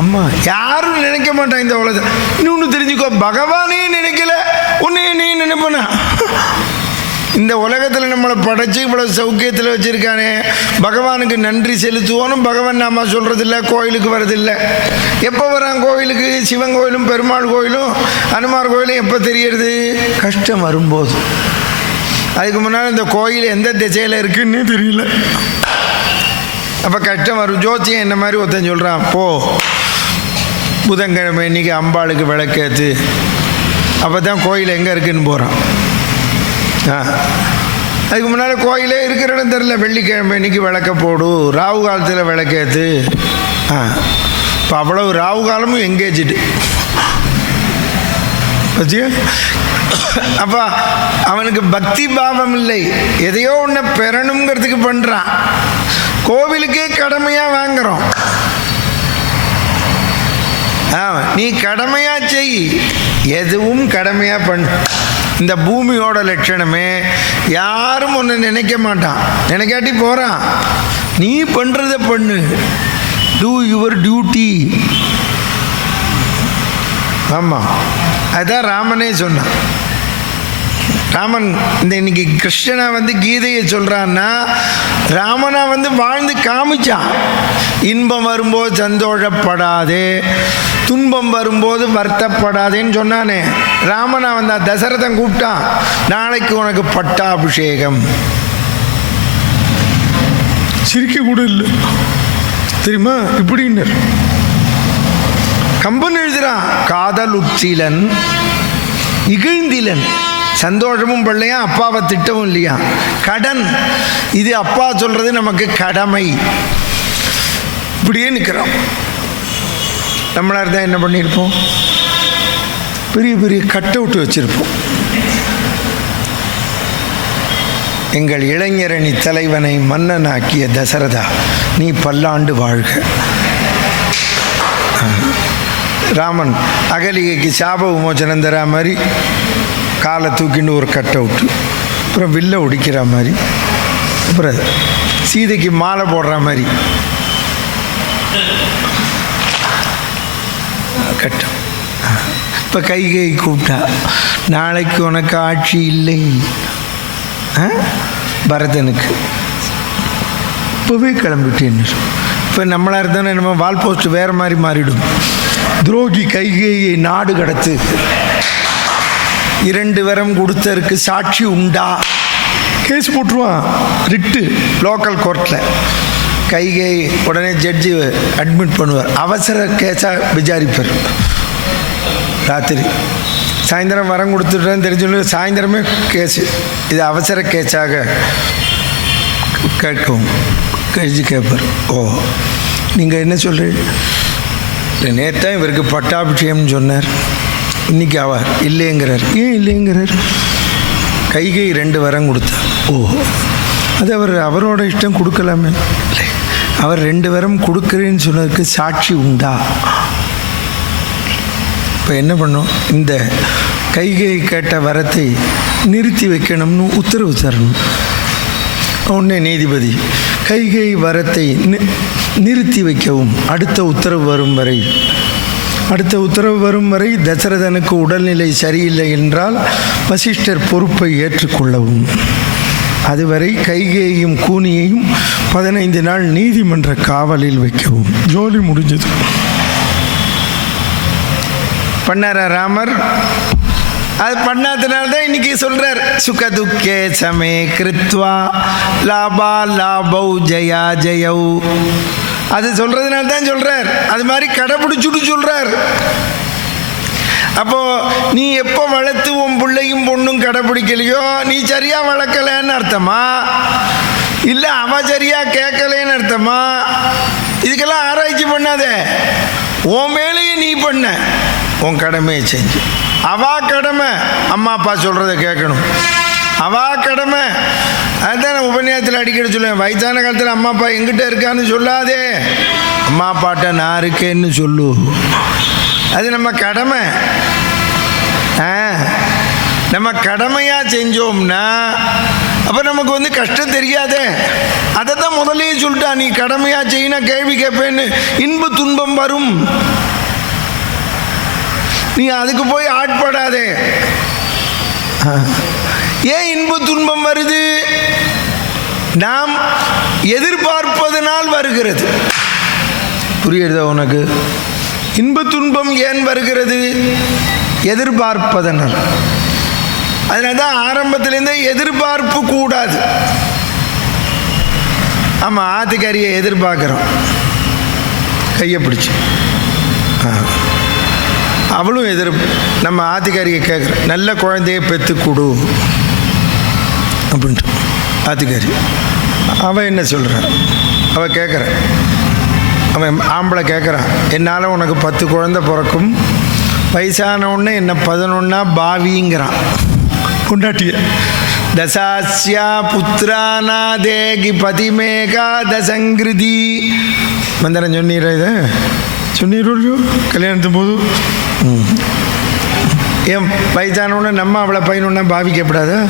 ஆமாம், யாரும் நினைக்க மாட்டான் இந்த உலகத்தில். இன்னொன்று தெரிஞ்சுக்கோ, பகவானே நினைக்கல உன்னை நீ நினைப்பனா? இந்த உலகத்தில் நம்மளை படைச்சி இவ்வளவு சௌக்கியத்தில் வச்சுருக்கானே, பகவானுக்கு நன்றி செலுத்துவோனும் பகவான் நாம சொல்கிறதில்ல, கோயிலுக்கு வரதில்லை. எப்போ வரான் கோயிலுக்கு? சிவன் கோயிலும் பெருமாள் கோயிலும் அனுமார் கோயிலும் எப்போ தெரியறது? கஷ்டம் வரும்போது. அதுக்கு முன்னால் இந்த கோயில் எந்த திசையில் இருக்குன்னு தெரியல. அப்போ கஷ்டம் வரும். ஜோசியம் என்ன மாதிரி ஒருத்தன் சொல்கிறான், போ புதன்கிழமை இன்றைக்கி அம்பாளுக்கு விளக்கேற்று. அப்போ தான் கோயில் எங்கே இருக்குதுன்னு போகிறான். அதுக்கு முன்னால் கோயிலே இருக்கிற இடம் தெரில. வெள்ளிக்கிழமை இன்றைக்கி விளக்க போடு, ராகு காலத்தில் விளக்கேற்று. இப்போ அவ்வளவு ராகு காலமும் எங்கேஜிட்டு. அப்போ அவனுக்கு பக்தி பாவம் இல்லை, எதையோ ஒன்று பெறணுங்கிறதுக்கு பண்ணுறான். கோவிலுக்கே கடமையாக வாங்குறோம். நீ கடமையாக செய், எதுவும் கடமையாக பண்ணு. இந்த பூமியோட லட்சணமே யாரும் ஒன்று நினைக்க மாட்டான், நினைக்காட்டி போகிறான். நீ பண்ணுறத பண்ணு, டூ யுவர் டியூட்டி. ஆமாம், அதுதான் ராமனே சொன்னான். ராமன் இந்த இன்னைக்கு கிருஷ்ணனை வந்து கீதையை சொல்கிறான்னா, ராமனா வந்து வாழ்ந்து காமிச்சான். இன்பம் வரும்போது சந்தோஷப்படாதே, துன்பம் வரும்போது வருத்தப்படாதேன்னு சொன்னானே. ராமனா வந்தா தசரதன் கூப்பிட்டான், நாளைக்கு உனக்கு பட்டாபிஷேகம். சிரிக்க கூட இல்லை தெரியுமா இப்படின்னு. கம்பன் எழுதுறான், காதல் உச்சிலன் இகழ்ந்திலன். சந்தோஷமும் படலையா, அப்பாவை திட்டவும் இல்லையா. கடன், இது அப்பா சொல்றது நமக்கு கடமை. இப்படியே நிற்கிறோம். நம்மளா இருந்தால் என்ன பண்ணியிருப்போம்? பெரிய பெரிய கட் அவுட் வச்சிருப்போம். எங்கள் இளைஞரணி தலைவனை மன்னனாக்கிய தசரதா, நீ பல்லாண்டு வாழ்க. ராமன் அகலிகைக்கு சாப விமோச்சனம் தரா மாதிரி காலை தூக்கிண்டு ஒரு கட் அவுட்டு, அப்புறம் வில்ல ஒடிக்கிற மாதிரி, அப்புறம் சீதைக்கு மாலை போடுற மாதிரி கட்டம். இப்போ கைகை கூப்பிட்டா, நாளைக்கு உனக்கு ஆட்சி இல்லை பரதனுக்கு, இப்போவே கிளம்பிட்டேன்னு. இப்போ நம்மளாக இருந்தானே நம்ம வால் போஸ்ட் வேறு மாதிரி மாறிடும். துரோகி கைகையை நாடு கடத்து, 2 வரம் கொடுத்தருக்கு சாட்சி உண்டா, கேஸ் போட்டுருவான். ரிட்டு லோக்கல் கோர்ட்டில். கைகை உடனே ஜட்ஜி அட்மிட் பண்ணுவார், அவசர கேஸாக விசாரிப்பார். ராத்திரி சாயந்தரம் வரம் கொடுத்துட்டேன்னு தெரிஞ்சு சாயந்தரமே கேஸு, இது அவசர கேஸாக கேட்கவும் கழிச்சு கேட்பார். ஓ, நீங்கள் என்ன சொல்கிறீங்க? நேற்று இவருக்கு பட்டாபிஷேகம்னு சொன்னார், இன்னைக்கு அவர் இல்லைங்கிறார். ஏன் இல்லைங்கிறார்? கைகை 2 வரம் கொடுத்தார். ஓ, அது அவரோட இஷ்டம், கொடுக்கலாமே. இல்லை, அவர் 2 வரம் கொடுக்குறேன்னு சொன்னதுக்கு சாட்சி உண்டா? இப்போ என்ன பண்ணோம்? இந்த கைகை கேட்ட வரத்தை நிறுத்தி வைக்கணும்னு உத்தரவு தரணும். உடனே நீதிபதி கைகை வரத்தை நிறுத்தி வைக்கவும், அடுத்த உத்தரவு வரும் வரை தசரதனுக்கு உடல்நிலை சரியில்லை என்றால் வசிஷ்டர் பொறுப்பை ஏற்றுக்கொள்ளவும், அதுவரை கைகேயையும் கூனியையும் 15 நாள் நீதிமன்ற காவலில் வைக்கவும். ஜோலி முடிஞ்சது. பண்ணாரா ராமர்? அது பண்ணாதனால்தான் இன்னைக்கு சொல்றார், சுக துக்கே சமே கிருத்வா லாபா லாபௌ ஜயா ஜயௌ. அது சொல்றதுனால தான் சொல்றார். அது மாதிரி கடைபிடிச்சுட்டு சொல்றார். அப்போ நீ எப்போ வளர்த்து உன் பிள்ளையும் பொண்ணும் கடைபிடிக்கலையோ, நீ சரியா வளர்க்கலன்னு அர்த்தமா, இல்ல அவன் சரியா கேட்கலன்னு அர்த்தமா? இதுக்கெல்லாம் ஆராய்ச்சி பண்ணாத. உன் மேலேயும் நீ பண்ண, உன் கடமையை செஞ்சு. அவா கடமை அம்மா அப்பா சொல்றதை கேட்கணும், அவா கடமை. அதுதான் நான் உபன்யாசத்தில் அடிக்கடி சொல்லுவேன், வயசான காலத்தில் அம்மா அப்பா எங்கிட்ட இருக்கான்னு சொல்லாதே, அம்மா அப்பாட்ட நான் இருக்கேன்னு சொல்லு. அது நம்ம கடமை. நம்ம கடமையாக செஞ்சோம்னா அப்போ நமக்கு கஷ்டம் தெரியாதே. அதை தான் முதலே சொல்லிட்டா, நீ கடமையாக செய்யினா கேள்வி கேட்பேன்னு. இன்பு துன்பம் வரும், நீ அதுக்கு போய் ஆட்படாதே. ஏன் இன்பு துன்பம் வருது? நாம் எதிர்பார்ப்பதனால் வருகிறது. புரியுறதா உனக்கு? இன்ப துன்பம் ஏன் வருகிறது? எதிர்பார்ப்பதனால். அதனால தான் ஆரம்பத்திலேருந்தே எதிர்பார்ப்பு கூடாது. ஆமாம், ஆத்துக்காரியை எதிர்பார்க்குறோம், கையை பிடிச்சி. அவளும் நம்ம ஆத்துக்காரியை கேட்குறோம், நல்ல குழந்தையை பெற்று கொடு அப்படின்ட்டு. ஆத்துக்காரி அவன் என்ன சொல்கிறான்? அவன் கேட்குறான், அவன் ஆம்பளை கேட்குறான், என்னால் உனக்கு 10 குழந்தை பிறக்கும், வயசானவுடனே என்ன 11 பாவிங்கிறான் பொண்டாட்டிய. தசாஸ்யா புத்திரானா தேகி பதிமேகா தசங்கிருதி. மந்திரம் சொன்னீரா? இதை சொன்னீரோ கல்யாணத்தும் போது? ஏன் வயசானவுடனே நம்ம அவளை பையனொன்னா பாவிக்கப்படாதா?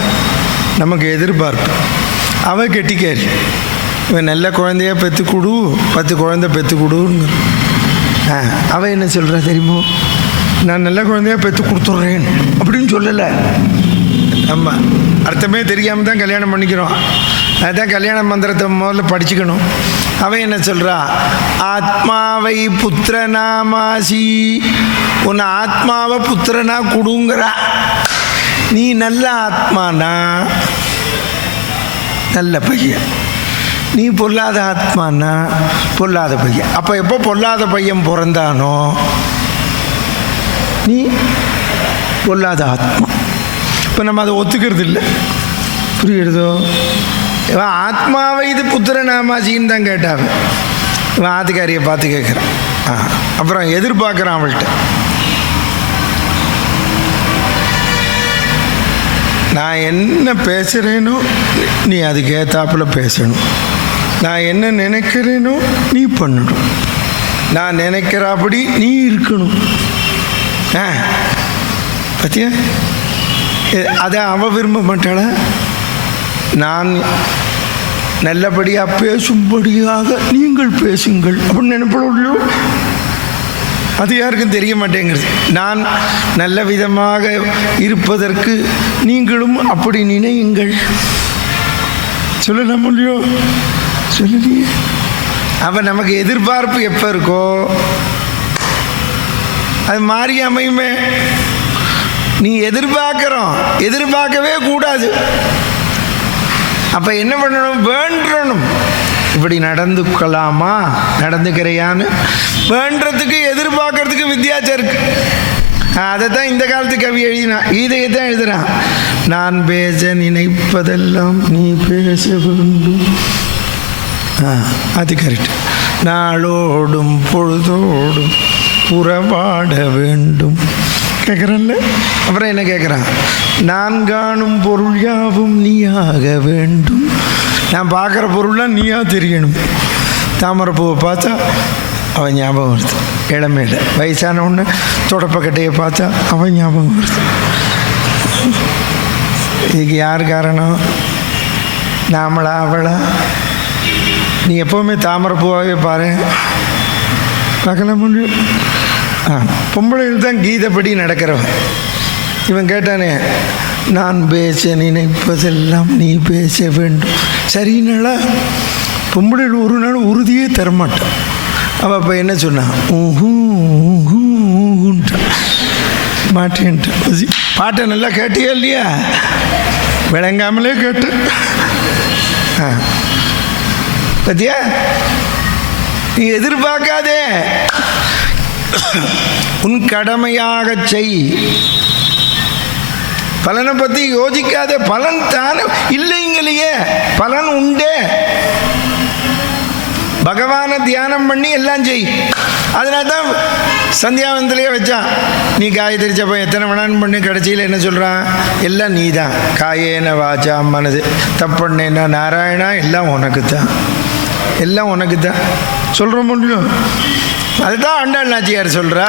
நமக்கு எதிர்பார்ப்பு. அவள் கெட்டிக்காரி, இவன் நல்ல குழந்தையா பெற்று கொடு, 10 குழந்தை பெற்று கொடுன்னு. அவள் என்ன சொல்கிறா தெரியுமோ? நான் நல்ல குழந்தையா பெற்று கொடுத்துட்றேன் அப்படின்னு சொல்லலை. நம்ம அர்த்தமே தெரியாமல் தான் கல்யாணம் பண்ணிக்கிறோம். அதுதான் கல்யாண மந்திரத்தை முதல்ல படிச்சுக்கணும். அவன் என்ன சொல்கிறா? ஆத்மாவை புத்திரனாமாசி, உன்னை ஆத்மாவை புத்திரனா கொடுங்கிறா. நீ நல்ல ஆத்மானா நல்ல பையன், நீ பொல்லாத ஆத்மானா பொல்லாத பையன். அப்போ எப்போ பொல்லாத பையன் பிறந்தானோ நீ பொல்லாத ஆத்மா. இப்போ நம்ம அதை ஒத்துக்கிறது இல்லை. புரியுறதோ? இவன் ஆத்மாவை இது புத்திரனாமாசின்னு தான் கேட்டாங்க. இவன் ஆத்துக்காரியை பார்த்து கேட்குறான். அப்புறம் எதிர்பார்க்குறான் அவள்கிட்ட. நான் என்ன பேசுகிறேனோ நீ அதுக்கு ஏத்தாப்பில் பேசணும். நான் என்ன நினைக்கிறேனோ நீ பண்ணணும். நான் நினைக்கிறாப்படி நீ இருக்கணும். பத்தியா? அதை அவள் விரும்ப மாட்டாளா? நான் நல்லபடியாக பேசும்படியாக நீங்கள் பேசுங்கள் அப்படின்னு நினைப்படலையோ? அது யாருக்கும் தெரிய மாட்டேங்கிறது. நான் நல்ல விதமாக இருப்பதற்கு நீங்களும் அப்படி நினையுங்கள். சொல்லலாம் இல்லையோ? சொல்லலையே. அவன் நமக்கு எதிர்பார்ப்பு எப்போ இருக்கோ அது மாறி அமையுமே. நீ எதிர்பார்க்கவே கூடாது. அப்போ என்ன பண்ணணும்? வேண்டணும். இப்படி நடந்துக்கலாமா, நடந்துக்கிறையான்னு வேண்டதுக்கு எதிர்பார்க்கறதுக்கு வித்தியாசம் இருக்கு. அதை தான் இந்த காலத்து கவி எழுதினான். இதையை தான் எழுதுறான். நான் பேச நினைப்பதெல்லாம் நீ பேச வேண்டும். அது கரெக்ட். நாளோடும் பொழுதோடும் புறவாட வேண்டும் கேட்குறல்ல. அப்புறம் என்ன கேட்குறான்? நான் காணும் பொருள் யாவும் நீயாக வேண்டும். நான் பார்க்குற பொருள்லாம் நீயா தெரியணும். தாமரைப்பூவை பார்த்தா அவன் ஞாபகம் வருது, இளமையில். வயசான ஒன்று தொடப்பக்கட்டையை பார்த்தா அவன் ஞாபகம் வருது. இதுக்கு யார் காரணம்? நாமளா அவளா? நீ எப்போவுமே தாமரைப்பூவாகவே பாரு, பார்க்கலாம் முடியும். பொம்பளைகள் தான் கீதைப்படி நடக்கிறவன். இவன் கேட்டானே, நான் பேச நினைப்பதெல்லாம் நீ பேச வேண்டும். சரினால பொம்பளைகள் ஒரு நாள் உறுதியே தரமாட்டான். அவள் அப்போ என்ன சொன்னான்? மாட்டேன்ட்டு. பாட்டை நல்லா கேட்டியா இல்லையா? விளங்காமலே கேட்டு. பத்தியா? நீ எதிர்பார்க்காதே, உன் கடமையாக செய். பலனை பற்றி யோசிக்காத. பலன் தானே இல்லைங்களையே, பலன் உண்டே. பகவானை தியானம் பண்ணி எல்லாம் செய். அதனால தான் சந்தியாவந்தத்திலேயே வச்சான். நீ காயத்ரி ஜபம் எத்தனை வேணான்னு பண்ணி கடைசியில் என்ன சொல்கிறான்? எல்லாம் நீ தான். காயேன வாச்சா மனது தப்பண்ணேன்னா நாராயணா எல்லாம் உனக்கு தான், எல்லாம் உனக்கு தான் சொல்கிற முடியும். அதுதான் ஆண்டாள் நாச்சியார் சொல்கிறா.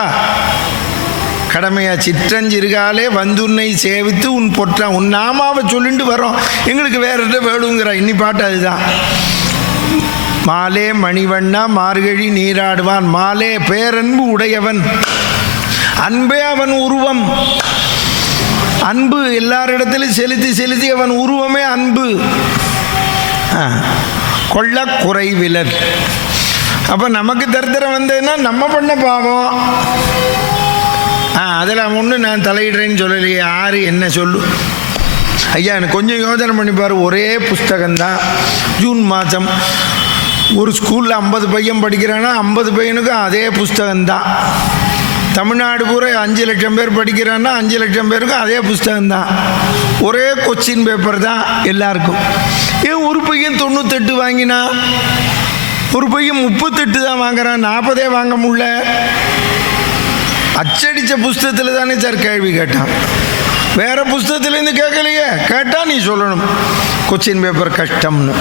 கடமையா சிற்றஞ்சிறுகாலே வந்துன்னை சேவித்து உன் பொற்றான் உன் நாமாவை சொல்லிட்டு வரோம், எங்களுக்கு வேற என்ன வேணுங்கிற இன்னி பாட்டு அதுதான். மாலே மணிவண்ணா மார்கழி நீராடுவான், மாலே பேரன்பு உடையவன், அன்பே அவன் உருவம். அன்பு எல்லாரிடத்திலும் செலுத்தி செலுத்தி அவன் உருவமே அன்பு. கொள்ள குறைவிலர். அப்போ நமக்கு தரித்திரம் வந்ததுன்னா நம்ம பண்ண பாவம். அதில் ஒன்று நான் தலையிடுறேன்னு சொல்லலையே, யார் என்ன சொல்லு ஐயா, எனக்கு கொஞ்சம் யோசனை பண்ணிப்பார். ஒரே புஸ்தகம்தான். ஜூன் மாதம் ஒரு ஸ்கூலில் 50 பையன் படிக்கிறான்னா 50 பையனுக்கும் அதே புஸ்தகம்தான். தமிழ்நாடு பூரா 5 லட்சம் பேர் படிக்கிறான்னா 5 லட்சம் பேருக்கும் அதே புஸ்தகம்தான். ஒரே கொஸ்டின் பேப்பர் தான் எல்லாருக்கும். ஏன் ஒரு பையன் 98 வாங்கினா, ஒரு பையன் 38 தான் வாங்குறான், 40 வாங்க முடியல? அச்சடித்த புஸ்தகத்தில் தானே சார் கேள்வி கேட்டான், வேற புஸ்தகத்துலேருந்து கேட்கலையே. கேட்டால் நீ சொல்லணும் கொஸ்டின் பேப்பர் கஷ்டம்னு.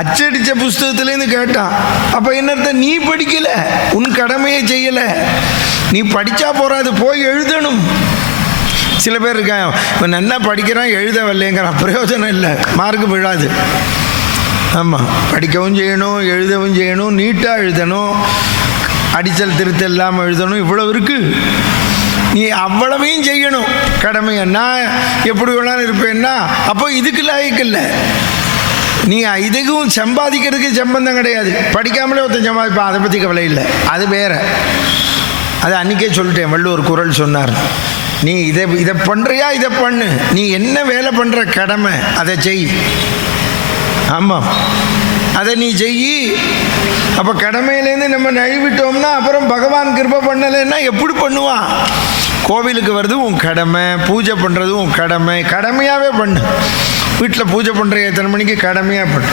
அச்சடித்த புஸ்தகத்துலேருந்து கேட்டான். அப்போ என்னத்த, நீ படிக்கல, உன் கடமையை செய்யலை. நீ படித்தா போகாது, போய் எழுதணும். சில பேர் இருக்கான், இப்போ நல்லா படிக்கிறான் எழுத வரலைங்கிறான், பிரயோஜனம் இல்லை, மார்க்கு விழாது. ஆமாம், படிக்கவும் செய்யணும், எழுதவும் செய்யணும், நீட்டாக எழுதணும், அடித்தல் திருத்தல் இல்லாமல் எழுதணும், இவ்வளோ இருக்குது. நீ அவ்வளவையும் செய்யணும் கடமையை. நான் எப்படி வேணாலும் இருப்பேன்னா அப்போ இதுக்கு லாய்க்கு இல்லை. நீ இதுக்கும் சம்பாதிக்கிறதுக்கு சம்பந்தம் கிடையாது. படிக்காமலே ஒருத்தன் சம்பாதிப்பான், அதை பற்றி கவலை இல்லை, அது வேற. அது அன்றைக்கே சொல்லிட்டேன், வள்ளுவர் குறள் சொன்னார், நீ இதை பண்ணுறியா, இதை பண்ணு, நீ என்ன வேலை பண்ணுற கடமை அதை செய். ஆமாம், அதை நீ செய். அப்போ கடமையிலேருந்து நம்ம நழுவிட்டோம்னா அப்புறம் பகவான் கிருபை பண்ணலைன்னா எப்படி பண்ணுவான்? கோவிலுக்கு வருது உன் கடமை, பூஜை பண்ணுறது உன் கடமை, கடமையாகவே பண்ணு. வீட்டில் பூஜை பண்ணுற எத்தனை மணிக்கு கடமையாக பண்ணு.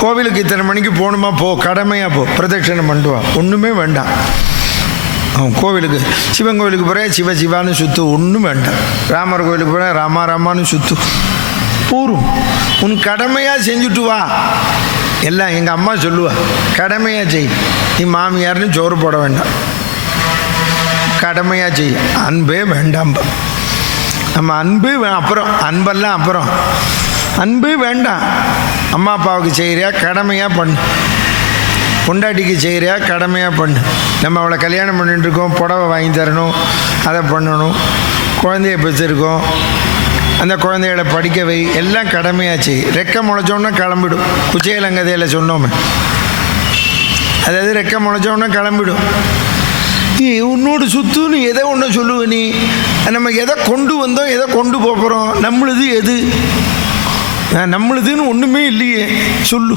கோவிலுக்கு இத்தனை மணிக்கு போகணுமா, போ, கடமையாக போ, பிரதட்சணை பண்ணிட்டு வா, ஒன்றுமே வேண்டாம். அவன் கோவிலுக்கு சிவன் கோவிலுக்கு போகிறேன் சிவ சிவான்னு சுற்று, ஒன்றும் வேண்டாம். ராமர் கோவிலுக்கு போகிறேன் ராமா ராமான்னு சுற்று, போரும். உன் கடமையாக செஞ்சுட்டு வா. எல்லாம் எங்கள் அம்மா சொல்லுவா, கடமையாக செய். நீ மாமியார்னு சோறு போட வேண்டாம், கடமையாக செய். அன்பே வேண்டாம். நம்ம அன்பு அப்புறம், அன்பெல்லாம் அப்புறம், அன்பு வேண்டாம். அம்மா அப்பாவுக்கு செய்கிறியா, கடமையாக பண்ணு. பொண்டாட்டிக்கு செய்கிறியா, கடமையாக பண்ணு. நம்ம அவளை கல்யாணம் பண்ணிட்டுருக்கோம், புடவை வாங்கி தரணும், அதை பண்ணணும். குழந்தைய பெற்றிருக்கோம், அந்த குழந்தைகளை படிக்க வை, எல்லாம் கடமையாச்சு. ரெக்கை முளைச்சோன்னா கிளம்பிடும். குச்சேலங்கதையில் சொன்னோமே, அதாவது ரெக்கை முளைச்சோன்னா கிளம்பிடும். நீ உன்னோடு சுற்றுன்னு எதை ஒன்று சொல்லுவ நீ. நம்ம எதை கொண்டு வந்தோம், எதை கொண்டு போகிறோம், நம்மளுது எது? நம்மளுதுன்னு ஒன்றுமே இல்லையே, சொல்லு.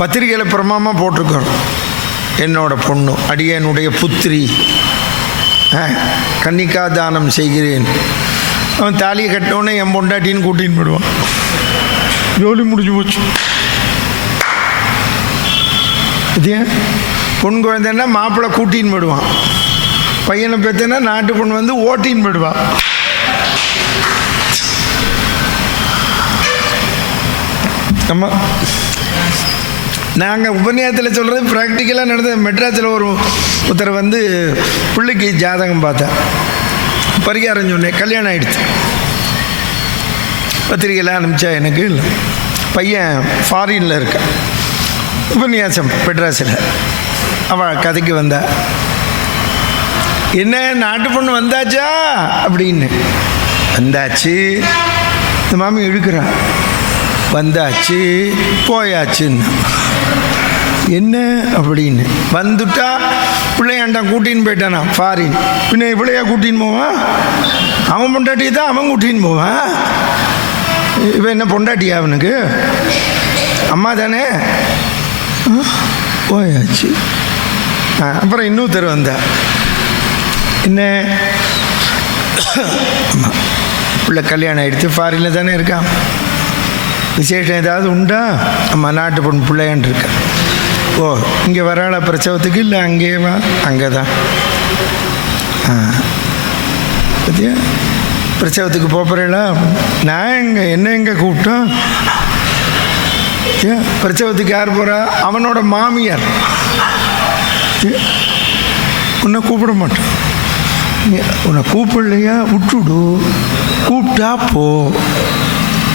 பத்திரிகையில் பிரமாமா போட்டிருக்கோம், என்னோட பொண்ணு அடியனுடைய புத்திரி கன்னிகா தானம் செய்கிறேன். அவன் தாலியை கட்டினோடனே என் பொண்டாட்டின்னு கூட்டின்னு போயிடுவான், ஜோலி முடிஞ்சு போச்சு. இதே பொன் குழந்தைன்னா மாப்பிள்ளை கூட்டின்னு போயிடுவான், பையனை பெற்றனா நாட்டு பொண்ணு வந்து ஓட்டின்னு போயிடுவான். நம்ம நாங்கள் உபன்யாசத்தில் சொல்கிறது ப்ராக்டிக்கலாக நடந்தது. மெட்ராஸில் ஒருத்தர் வந்து பிள்ளைக்கு ஜாதகம் பார்த்தா, பரிகாரம் சொன்னேன், கல்யாணம் ஆகிடுச்சு. பத்திரிகையில் அனுப்பிச்சா எனக்கு. இல்லை, பையன் ஃபாரினில் இருக்கா, உபன்யாசம் மெட்ராஸில். அவள் கதைக்கு வந்தா, என்ன நாட்டு பொண்ணு வந்தாச்சா அப்படின்னு. வந்தாச்சு, இந்த மாமி இழுக்கிறான், வந்தாச்சு போயாச்சுன்னு. என்ன அப்படின்னு. வந்துட்டா பிள்ளையாண்டான் கூட்டின்னு போயிட்டானா ஃபாரின். பின்ன பிள்ளையா கூட்டின்னு போவான், அவன் பொண்டாட்டி தான் அவன் கூட்டின்னு போவான். இவன் என்ன பொண்டாட்டியா அவனுக்கு? அம்மா தானே. போயாச்சு. அப்புறம் இன்னொருத்தர் வந்தா, என்ன பிள்ளை கல்யாணம் ஆகிடுச்சு, ஃபாரினில் தானே இருக்கான், விசேஷம் ஏதாவது உண்டா? அம்மா நாட்டு பொண்ணு பிள்ளையான் இருக்கா. ஓ, இங்கே வராள பிரசவத்துக்கு? இல்லை அங்கேயே வா, அங்கே தான். பத்தியா, பிரசவத்துக்கு போகிறேளா? நான் என்ன எங்கே கூப்பிட்டோம்? பிரசவத்துக்கு யார் போகிறா? அவனோட மாமியார். உன்னை கூப்பிட மாட்டேன். உன்னை கூப்பிடலையா விட்டுடு, கூப்பிட்டா போ.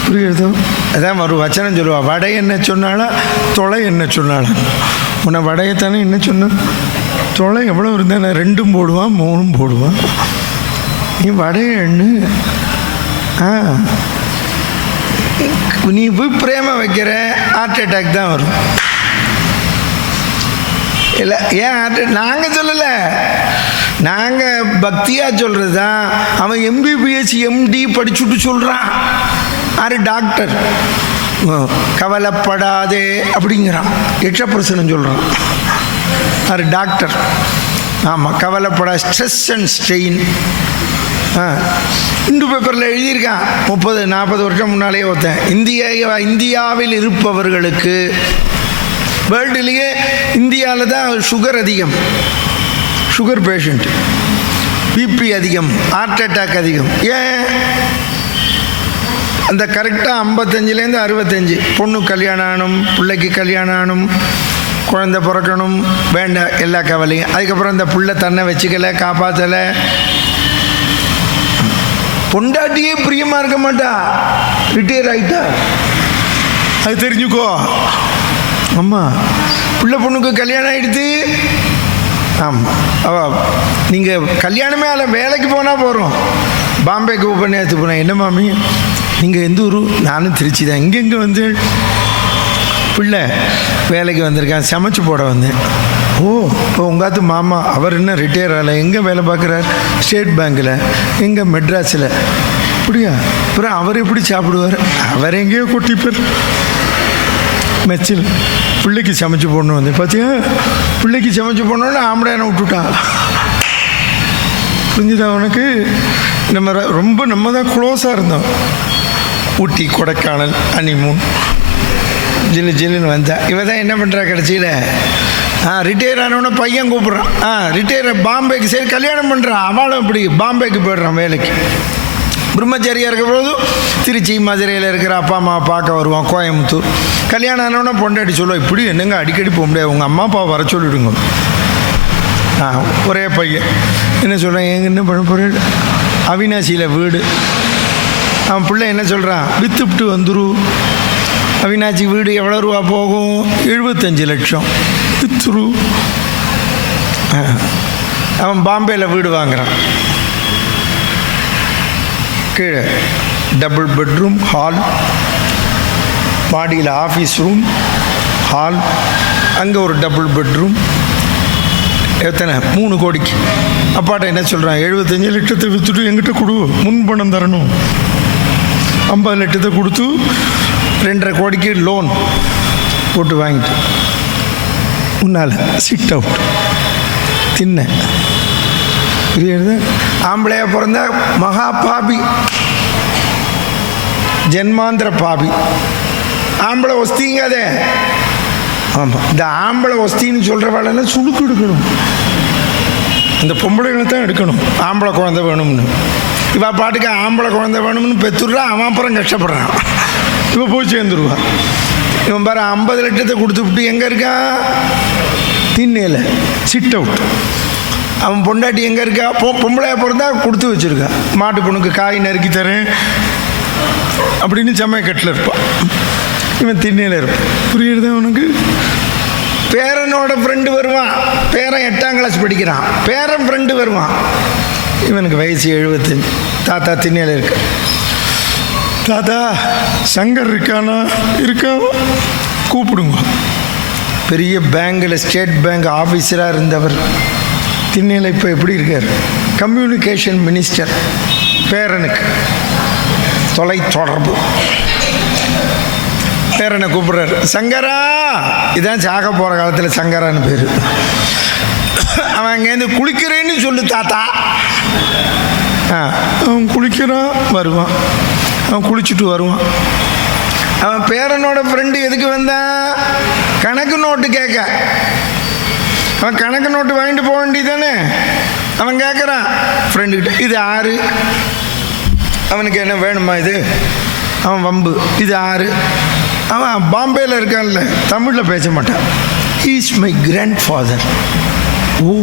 புரியுறதோ? அதான் ஒரு வச்சனம் சொல்லுவா, வடை என்ன சொன்னாலா தொலை என்ன சொன்னாலா. உன்னை வடையத்தானே என்ன சொன்ன, தொலை எவ்வளோ இருந்தால் 2 போடுவான் 3 போடுவான். நீ வடைய எண்ணு. நீ போய் பிரேம வைக்கிற ஹார்ட் அட்டாக் தான் வரும். இல்லை ஏன் ஹார்ட், நாங்கள் சொல்லலை, நாங்கள் பக்தியாக சொல்கிறது தான். அவன் MBBS MD படிச்சுட்டு சொல்கிறான். யாரு? டாக்டர். கவலைப்படாதே அப்படிங்கிறான். எக்ஸப்ரசனம் சொல்கிறான். யாரு? டாக்டர். ஆமாம், கவலைப்படா, ஸ்ட்ரெஸ் அண்ட் ஸ்ட்ரெயின். இந்து பேப்பரில் எழுதியிருக்கான் 30-40 வருஷம் முன்னாலே ஒருத்தன். இந்தியாவில் இருப்பவர்களுக்கு, வேர்ல்டுலேயே இந்தியாவில் தான் சுகர் அதிகம், சுகர் பேஷண்ட், பிபி அதிகம், ஹார்ட் அட்டாக் அதிகம். ஏன்? அந்த கரெக்டாக 55லேருந்து 65 பொண்ணு கல்யாணம் ஆகணும், பிள்ளைக்கு கல்யாணம் ஆகணும், குழந்தை பிறக்கணும், வேண்டாம் எல்லா கவலையும். அதுக்கப்புறம் இந்த பிள்ளை தன்னை வச்சுக்கலை, காப்பாற்றலை, பொண்டாட்டியே பிரியமாக இருக்க மாட்டா, ரிட்டையர் ஆகிட்டா. அது தெரிஞ்சுக்கோ. ஆமாம், பிள்ளை பொண்ணுக்கு கல்யாணம் ஆகிடுது. ஆமாம், நீங்கள் கல்யாணமே ஆகலை, வேலைக்கு போனால் போகிறோம். பாம்பேக்கு உபன்யாசத்துக்கு போனேன். என்ன மாமி நீங்கள் எந்த ஊர்? நானும் திருச்சி தான். இங்கெங்கே வந்து பிள்ளை வேலைக்கு வந்திருக்கேன், சமைச்சு போட வந்தேன். ஓ, இப்போ உங்காத்து மாமா அவர் என்ன ரிட்டையர் ஆகலை, எங்கே வேலை பார்க்குறார்? ஸ்டேட் பேங்க்கில். எங்கே? மெட்ராஸில். அப்படியா? அப்புறம் அவர் எப்படி சாப்பிடுவார்? அவர் எங்கேயோ கொட்டிப்பார் மெச்சில். பிள்ளைக்கு சமைச்சு போடணும் வந்து பார்த்தியா, பிள்ளைக்கு சமைச்சு போடணுன்னு ஆம்பளை என்ன விட்டுட்டா. புரிஞ்சுதா உனக்கு? நம்ம தான் க்ளோஸாக இருந்தோம். ஊட்டி கொடைக்கானல் ஹனிமூன் ஜில்லு ஜில்லுன்னு வந்தா. இவன் தான் என்ன பண்ணுறா கடைசியில், ரிட்டையர் ஆனவொன்னே பையன் கூப்பிட்றான். ரிட்டையர் பாம்பேக்கு, சரி கல்யாணம் பண்ணுறான். அவளும் இப்படி பாம்பேக்கு போய்ட்றான் வேலைக்கு. பிரம்மச்சாரியாக இருக்கிற போது திருச்சி மதுரையில் இருக்கிற அப்பா அம்மாவை பார்க்க வருவான், கோயம்புத்தூர். கல்யாணம் ஆனவொன்னே பொண்டாட்டி சொல்லுவோம், இப்படி என்னங்க அடிக்கடி போக முடியாது, உங்கள் அம்மா அப்பாவை வர சொல்லிவிடுங்க. ஒரே பையன் என்ன சொல்கிறேன், எங்க என்ன பண்ண போகிறேன், அவினாசியில் வீடு. அவன் பிள்ளை என்ன சொல்கிறான், விற்றுப்ட்டு வந்துரு. அவினாசி வீடு எவ்வளோ ரூபா போகும்? 75 லட்சம். வித்துரு. அவன் பாம்பேயில் வீடு வாங்குறான். கீழே டபுள் பெட்ரூம், ஹால், மாடியில் ஆஃபீஸ் ரூம், ஹால், அங்கே ஒரு டபுள் பெட்ரூம். எத்தனை? 3 கோடிக்கு. அப்பாட்ட என்ன சொல்கிறான், 75 லட்சத்தை விற்றுட்டு எங்கிட்ட கொடு, முன் பணம் தரணும். 50 லட்சத்தை கொடுத்து 2.5 கோடிக்கு லோன் போட்டு வாங்கிட்டு முன்னால் சிட் அவுட் தின்ன. புரியுது? ஆம்பளையா பிறந்தா மகா பாபி, ஜென்மாந்திர பாபி. ஆம்பளை ஒஸ்திங்க அதே. ஆமாம், இந்த ஆம்பளை ஒஸ்தின்னு சொல்கிற வேலையெல்லாம் சுழுக்கு எடுக்கணும். இந்த பொம்பளைகளை தான் எடுக்கணும். ஆம்பளை குழந்தை வேணும்னு இவ பாட்டுக்கு ஆம்பளை குழந்தை வேணும்னு பெற்றுடுறா. அவன் அப்புறம் கஷ்டப்படுறான். இவ போய் சேர்ந்துருவான். இவன் பாரு 50 லட்சத்தை கொடுத்துவிட்டு எங்கே இருக்கான்? திண்ணையில் சிட் அவுட். அவன் பொண்டாட்டி எங்கே இருக்கா? பொம்பளையா பிறந்தா கொடுத்து வச்சுருக்கா. மாட்டு பொண்ணுக்கு காய் நறுக்கி தரேன் அப்படின்னு சமயக்கட்டில் இருப்பான். இவன் திண்ணையில் இருப்பான். புரியுறது அவனுக்கு? பேரனோட ஃப்ரெண்டு வருவான். பேரன் 8ஆம் கிளாஸ் படிக்கிறான். பேரன் ஃப்ரெண்டு வருவான். இவனுக்கு வயசு 75. தாத்தா திண்ணையில் இருக்கு. தாத்தா சங்கர் இருக்கானா? இருக்கா, கூப்பிடுங்க. பெரிய பேங்கில் ஸ்டேட் பேங்க் ஆஃபீஸராக இருந்தவர் திண்ணையில் இப்போ எப்படி இருக்கார்? Communication minister. பேரனுக்கு தொலைத்தொடர்பு. பேரனை கூப்பிடுறாரு, சங்கரா. இதான் சாக போகிற காலத்தில் சங்கரான்னு பேர். அவன் அங்கேருந்து குளிக்கிறேன்னு சொல்லு தாத்தா. அவன் குளிக்கிறான், வருவான். அவன் குளிச்சுட்டு வருவான். அவன் பேரனோட ஃப்ரெண்டு எதுக்கு வந்தான்? கணக்கு நோட்டு கேட்க. அவன் கணக்கு நோட்டு வாங்கிட்டு போக வேண்டியதானே. அவன் கேட்குறான் ஃப்ரெண்டுக்கிட்ட, இது 6. அவனுக்கு என்ன வேணுமா இது? அவன் வம்பு, இது 6. அவன் பாம்பேயில் இருக்கான்ல, தமிழில் பேச மாட்டான். He is my grandfather. Oh,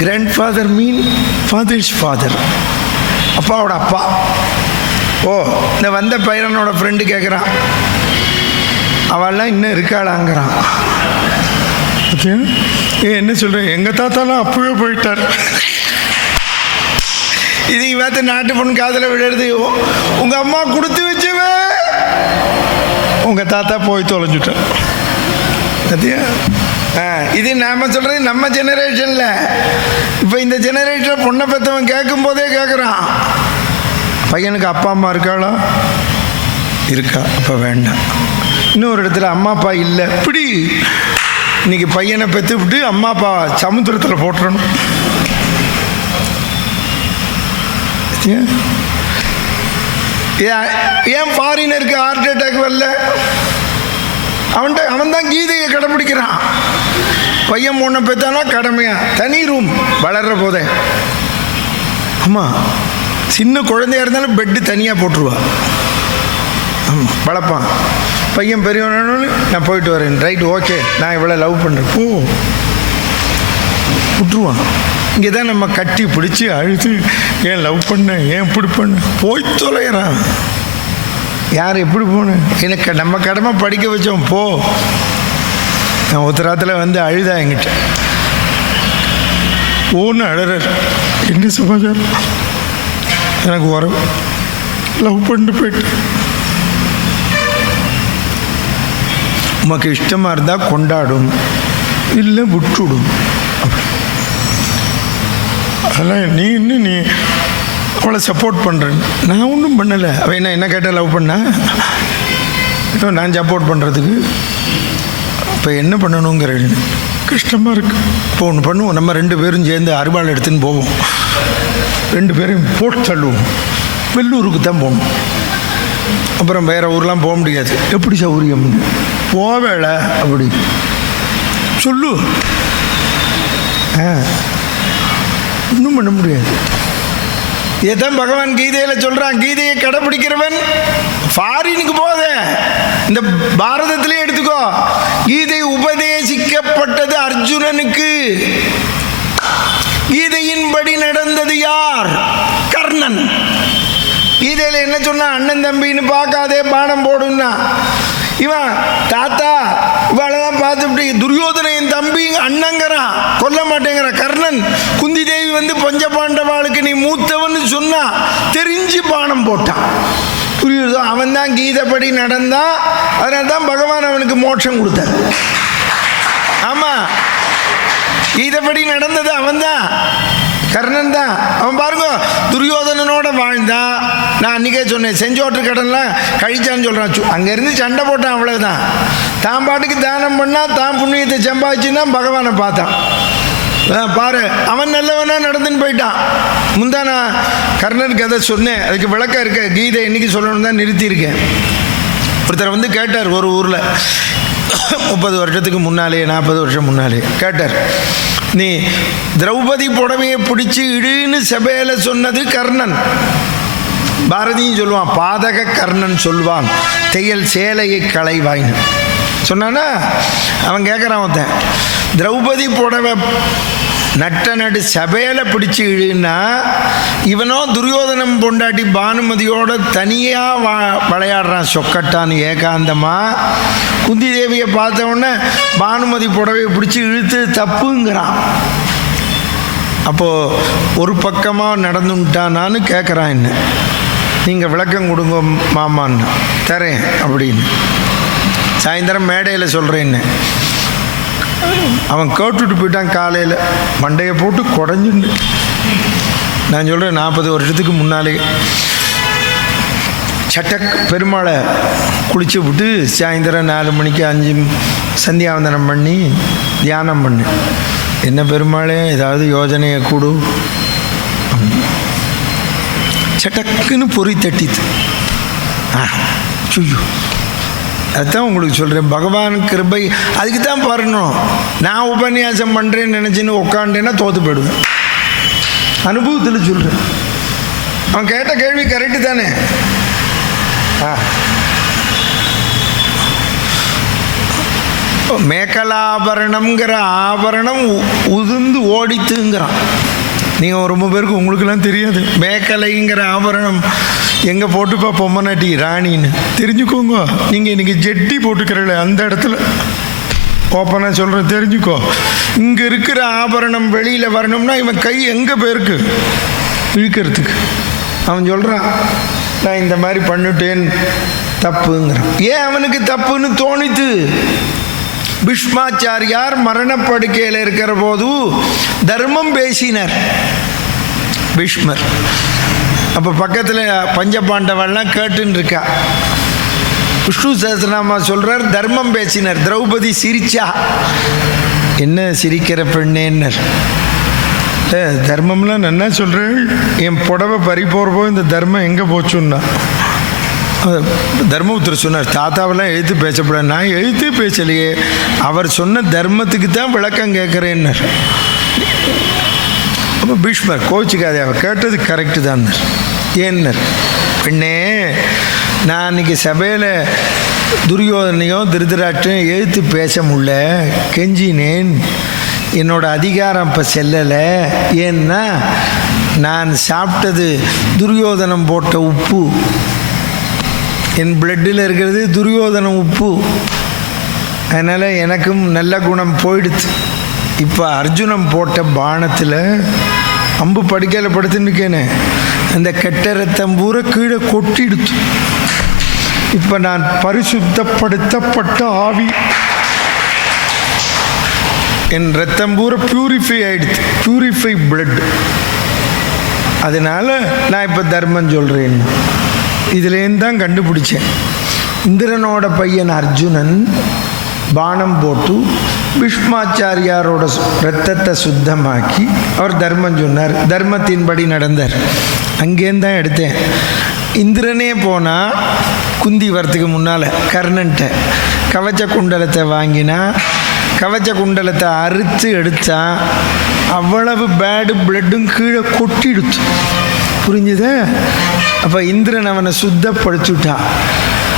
grandfather mean father's father, அப்பாவோட அப்பா. ஓ, இந்த வந்த பையனோட ஃப்ரெண்டு கேட்குறான், அவள்லாம் இன்னும் இருக்காளாங்கிறான். என்ன சொல்கிறேன், எங்கள் தாத்தாலாம் அப்பவே போயிட்டார். இது பார்த்து நாட்டு பொண்ணு காதில் விழுறது, உங்கள் அம்மா கொடுத்து வச்சவே உங்கள் தாத்தா போய் தொலைஞ்சுட்டார். பார்த்தியா? இது நாம் சொல்கிறது நம்ம ஜெனரேஷனில். இப்போ இந்த ஜெனரேஷனில் பொண்ணை பெற்றவன் கேட்கும் போதே கேட்குறான், பையனுக்கு அப்பா அம்மா இருக்காளா? இருக்கா, அப்போ வேண்டாம். இன்னொரு இடத்துல அம்மா அப்பா இல்லை, இப்படி இன்னைக்கு பையனை பெற்று விட்டு அம்மா அப்பா சமுத்திரத்தில் போட்டுறணும். ஏன் ஃபாரினருக்கு ஹார்ட் அட்டாக் வரல? அவன் தான் கீதையை கடைப்பிடிக்கிறான். பையன் பொண்ணை பெற்றானா கடமையா, தனி ரூம் வளர்ற போதே. ஆமாம், சின்ன குழந்தையா இருந்தாலும் பெட்டு தனியாக போட்டுருவா. ஆமாம், வளர்ப்பான். பையன் பெரியவனு நான் போயிட்டு வரேன், ரைட், ஓகே, நான் இவ்வளோ லவ் பண்ணுறேன், போ, விட்டுருவான். இங்கே தான் நம்ம கட்டி பிடிச்சி அழுது, ஏன் லவ் பண்ண, ஏன் இப்படி பண்ண, போய் தொலைகிறான். யார் எப்படி போனேன், எனக்கு நம்ம கடமை படிக்க வச்சோம், போ. நான் உத்தராத்தில் வந்து அழுதா என்கிட்ட, ஓன்னு அழறார். என்ன சமாச்சாரம்? எனக்கு வரும், லவ் பண்ணிட்டு போயிட்டு, உமக்கு இஷ்டமாக இருந்தால் கொண்டாடும், இல்லை விட்டுடும். அதெல்லாம் நீ இன்னும் நீ அவளை சப்போர்ட் பண்ணுறேன். நான் ஒன்றும் பண்ணலை. அவள் என்ன கேட்டால் லவ் பண்ணா, நான் சப்போர்ட் பண்ணுறதுக்கு இப்போ என்ன பண்ணணுங்கிற கஷ்டமாக இருக்குது. இப்போ ஒன்று பண்ணுவோம், நம்ம 2 பேரும் சேர்ந்து அருவாள் எடுத்துன்னு போவோம், 2 பேரையும் போட்டு தள்ளுவோம், வெள்ளூருக்கு தான் போகணும். அப்புறம் வேறு ஊர்லாம் போக முடியாது. எப்படி சௌரியம் போவேள அப்படி சொல்லு, இன்னும் பண்ண முடியாது. இதைத்தான் பகவான் கீதையில் சொல்கிறான். கீதையை கடைப்பிடிக்கிறவன் ஃபாரினுக்கு போத, இந்த பாரதத்திலே எடுத்துக்கோ. கீதை உபதேசிக்கப்பட்டது அர்ஜுனனுக்கு. கீதையின்படி நடந்தது யார்? கர்ணன். கீதையில் என்ன சொன்னா, அண்ணன் தம்பின்னு பார்க்காதே, பானம் போடுன்னா. இவன் தாத்தா இவளெல்லாம் பார்த்துட்டு துரியோதனையின் தம்பி அண்ணங்கிறான், கொல்ல மாட்டேங்கிறான். கர்ணன் குந்தி தேவி வந்து பஞ்ச பாண்டவாளுக்கு நீ மூத்தவன்னு சொன்னா தெரிஞ்சு பானம் போட்டான். புரியுதோ? அவன் தான் கீதைப்படி நடந்தான். அதனால தான் பகவான் அவனுக்கு மோட்சம் கொடுத்தார். ஆமா, கீதைப்படி நடந்தது அவன் தான், கர்ணன் தான். அவன் பாருங்க, துரியோதனனோட வாழ்ந்தா. நான் அன்றைக்கே சொன்னேன், செஞ்சோட்டு கடன்லாம் கழிச்சான்னு சொல்கிறான். அங்கேருந்து சண்டை போட்டான், அவ்வளோதான். தான் பாட்டுக்கு தானம் பண்ணால் தான் புண்ணியத்தை சம்பாதிச்சுன்னா பகவானை பார்த்தான். பாரு, அவன் நல்லவனா நடந்துன்னு போயிட்டான். முந்தா நான் கர்ணனுக்கு அதை சொன்னேன், அதுக்கு விளக்கம் இருக்க. கீதை இன்னைக்கு சொல்லணும்னு தான் நிறுத்தியிருக்கேன். ஒருத்தர் வந்து கேட்டார், ஒரு ஊரில் 30 வருஷத்துக்கு முன்னாலே, 40 வருஷம் முன்னாலே கேட்டார், நீ திரௌபதி புடவையை பிடிச்சி இடுன்னு சபையில் சொன்னது கர்ணன். பாரதியும் சொல்லுவான், பாதக கர்ணன் சொல்வான், தையல் சேலையை களைவாயின்னு சொன்னானா. அவன் கேட்குறான், ஒருத்தன் திரௌபதி புடவை நட்ட நடு சபையில் பிடிச்சி இழுன்னா, இவனோ துரியோதனம் பொண்டாட்டி பானுமதியோட தனியாக விளையாடுறான் சொக்கட்டான்னு ஏகாந்தமா. குந்தி தேவியை பார்த்த உடனே பானுமதி புடவையை பிடிச்சி இழுத்து தப்புங்கிறான். அப்போது ஒரு பக்கமாக நடந்துட்டானான்னு கேட்குறான். என்ன நீங்கள் விளக்கம் கொடுங்க மாமான்னு தரேன் அப்படின்னு. சாயந்தரம் மேடையில் சொல்கிறேன்னு அவன் கேட்டுட்டு போயிட்டான். காலையில் மண்டையை போட்டு குடஞ்சுண்டு. நான் சொல்கிறேன், 40 வருஷத்துக்கு முன்னாலே சட்டக் பெருமாளை குளிச்சு விட்டு சாயந்தரம் 4 மணிக்கு 5 சந்தியாவந்தனம் பண்ணி தியானம் பண்ணு. என்ன பெருமாளே, ஏதாவது யோஜனையை கூடு. சட்டக்குன்னு பொறி தட்டித்து. ஐயோ, அதுதான் உங்களுக்கு சொல்கிறேன், பகவான் கிருபை. அதுக்கு தான் பாருணும், நான் உபன்யாசம் பண்ணுறேன்னு நினச்சின்னு உட்காண்டேன்னா தோற்று போயிடுவேன். அனுபவத்தில் சொல்கிறேன். அவன் கேட்ட கேள்வி கரெக்டு தானே? மேகலாபரணம்ங்கிற ஆபரணம் உதிர்ந்து ஓடித்துங்கிறான். நீங்கள் ரொம்ப பேருக்கு உங்களுக்கெல்லாம் தெரியாது. மேகலைங்கிற ஆபரணம் எங்கே போட்டுப்பா பொம்மநாட்டி ராணின்னு தெரிஞ்சுக்கோங்க. நீங்கள் இன்றைக்கி ஜெட்டி போட்டுக்கிறல அந்த இடத்துல ஓப்பனாக சொல்கிறேன், தெரிஞ்சுக்கோ. இங்கே இருக்கிற ஆபரணம் வெளியில் வரணும்னா இவன் கை எங்கே போயிருக்கு இழுக்கிறதுக்கு. அவன் சொல்கிறான், நான் இந்த மாதிரி பண்ணிட்டேன் தப்புங்கிறான். ஏன் அவனுக்கு தப்புன்னு தோணித்து? பீஷ்மாச்சாரியார் மரணப்படுக்கையில் இருக்கிற போது தர்மம் பேசினார் பீஷ்மர். அப்போ பக்கத்தில் பஞ்சபாண்டவெல்லாம் கேட்டுன்னு இருக்கா. விஷ்ணு சஹஸ்ரநாமா சொல்கிறார், தர்மம் பேசினார். திரௌபதி சிரிச்சா. என்ன சிரிக்கிற பெண்ணேன்னர்? தர்மம்லாம் நன்னா சொல்கிறேன், என் புடவை பறி போகிறப்போ இந்த தர்மம் எங்கே போச்சுன்னா தர்மபுத்திரர் சொன்னார், தாத்தாவெல்லாம் எழுத்து பேசப்படாது. நான் எழுத்து பேசலையே, அவர் சொன்ன தர்மத்துக்கு தான் விளக்கம் கேட்குறேன்னார். அப்போ பீஷ்மர் கோச்சிக்காதே, அவர் கேட்டது கரெக்டு தான் ஏன்னர். பெண்ணே, நான் அன்றைக்கி சபையில் துரியோதனையோ திருதராட்டையும் எழுத்து பேச முடியல, கெஞ்சினேன். என்னோட அதிகாரம் இப்போ செல்லலை. ஏன்னா நான் சாப்பிட்டது துரியோதனம் போட்ட உப்பு. என் பிளட்டில் இருக்கிறது துரியோதனம் உப்பு. அதனால் எனக்கும் நல்ல குணம் போயிடுச்சு. இப்போ அர்ஜுனன் போட்ட பானத்தில் அம்பு படுக்கையில் படுத்துன்னுக்கேனே, அந்த கெட்ட ரத்தம் பூரா கீழே கொட்டிடுச்சு. இப்போ நான் பரிசுத்தப்படுத்தப்பட்ட ஆவி, என் ரத்தம் பூரா பியூரிஃபை ஆகிடுச்சு, பியூரிஃபை பிளட். அதனால் நான் இப்போ தர்மம் சொல்கிறேன். இதுலேருந்து தான் கண்டுபிடிச்சேன். இந்திரனோட பையன் அர்ஜுனன் பானம் போட்டு பீஷ்மாச்சாரியாரோட ரத்தத்தை சுத்தமாக்கி அவர் தர்மம் சொன்னார். தர்மத்தின்படி நடந்தார். அங்கேருந்து தான் எடுத்தேன். இந்திரனே போனால் குந்தி வரத்துக்கு முன்னால் கர்ணன்ட்ட கவச்ச குண்டலத்தை வாங்கினா, கவச்ச குண்டலத்தை அறுத்து எடுத்தான். அவ்வளவு பேடு பிளட்டும் கீழே கொட்டிடுச்சு. புரிஞ்சுதா? அப்போ இந்திரன் அவனை சுத்தப்படுத்திட்டான்.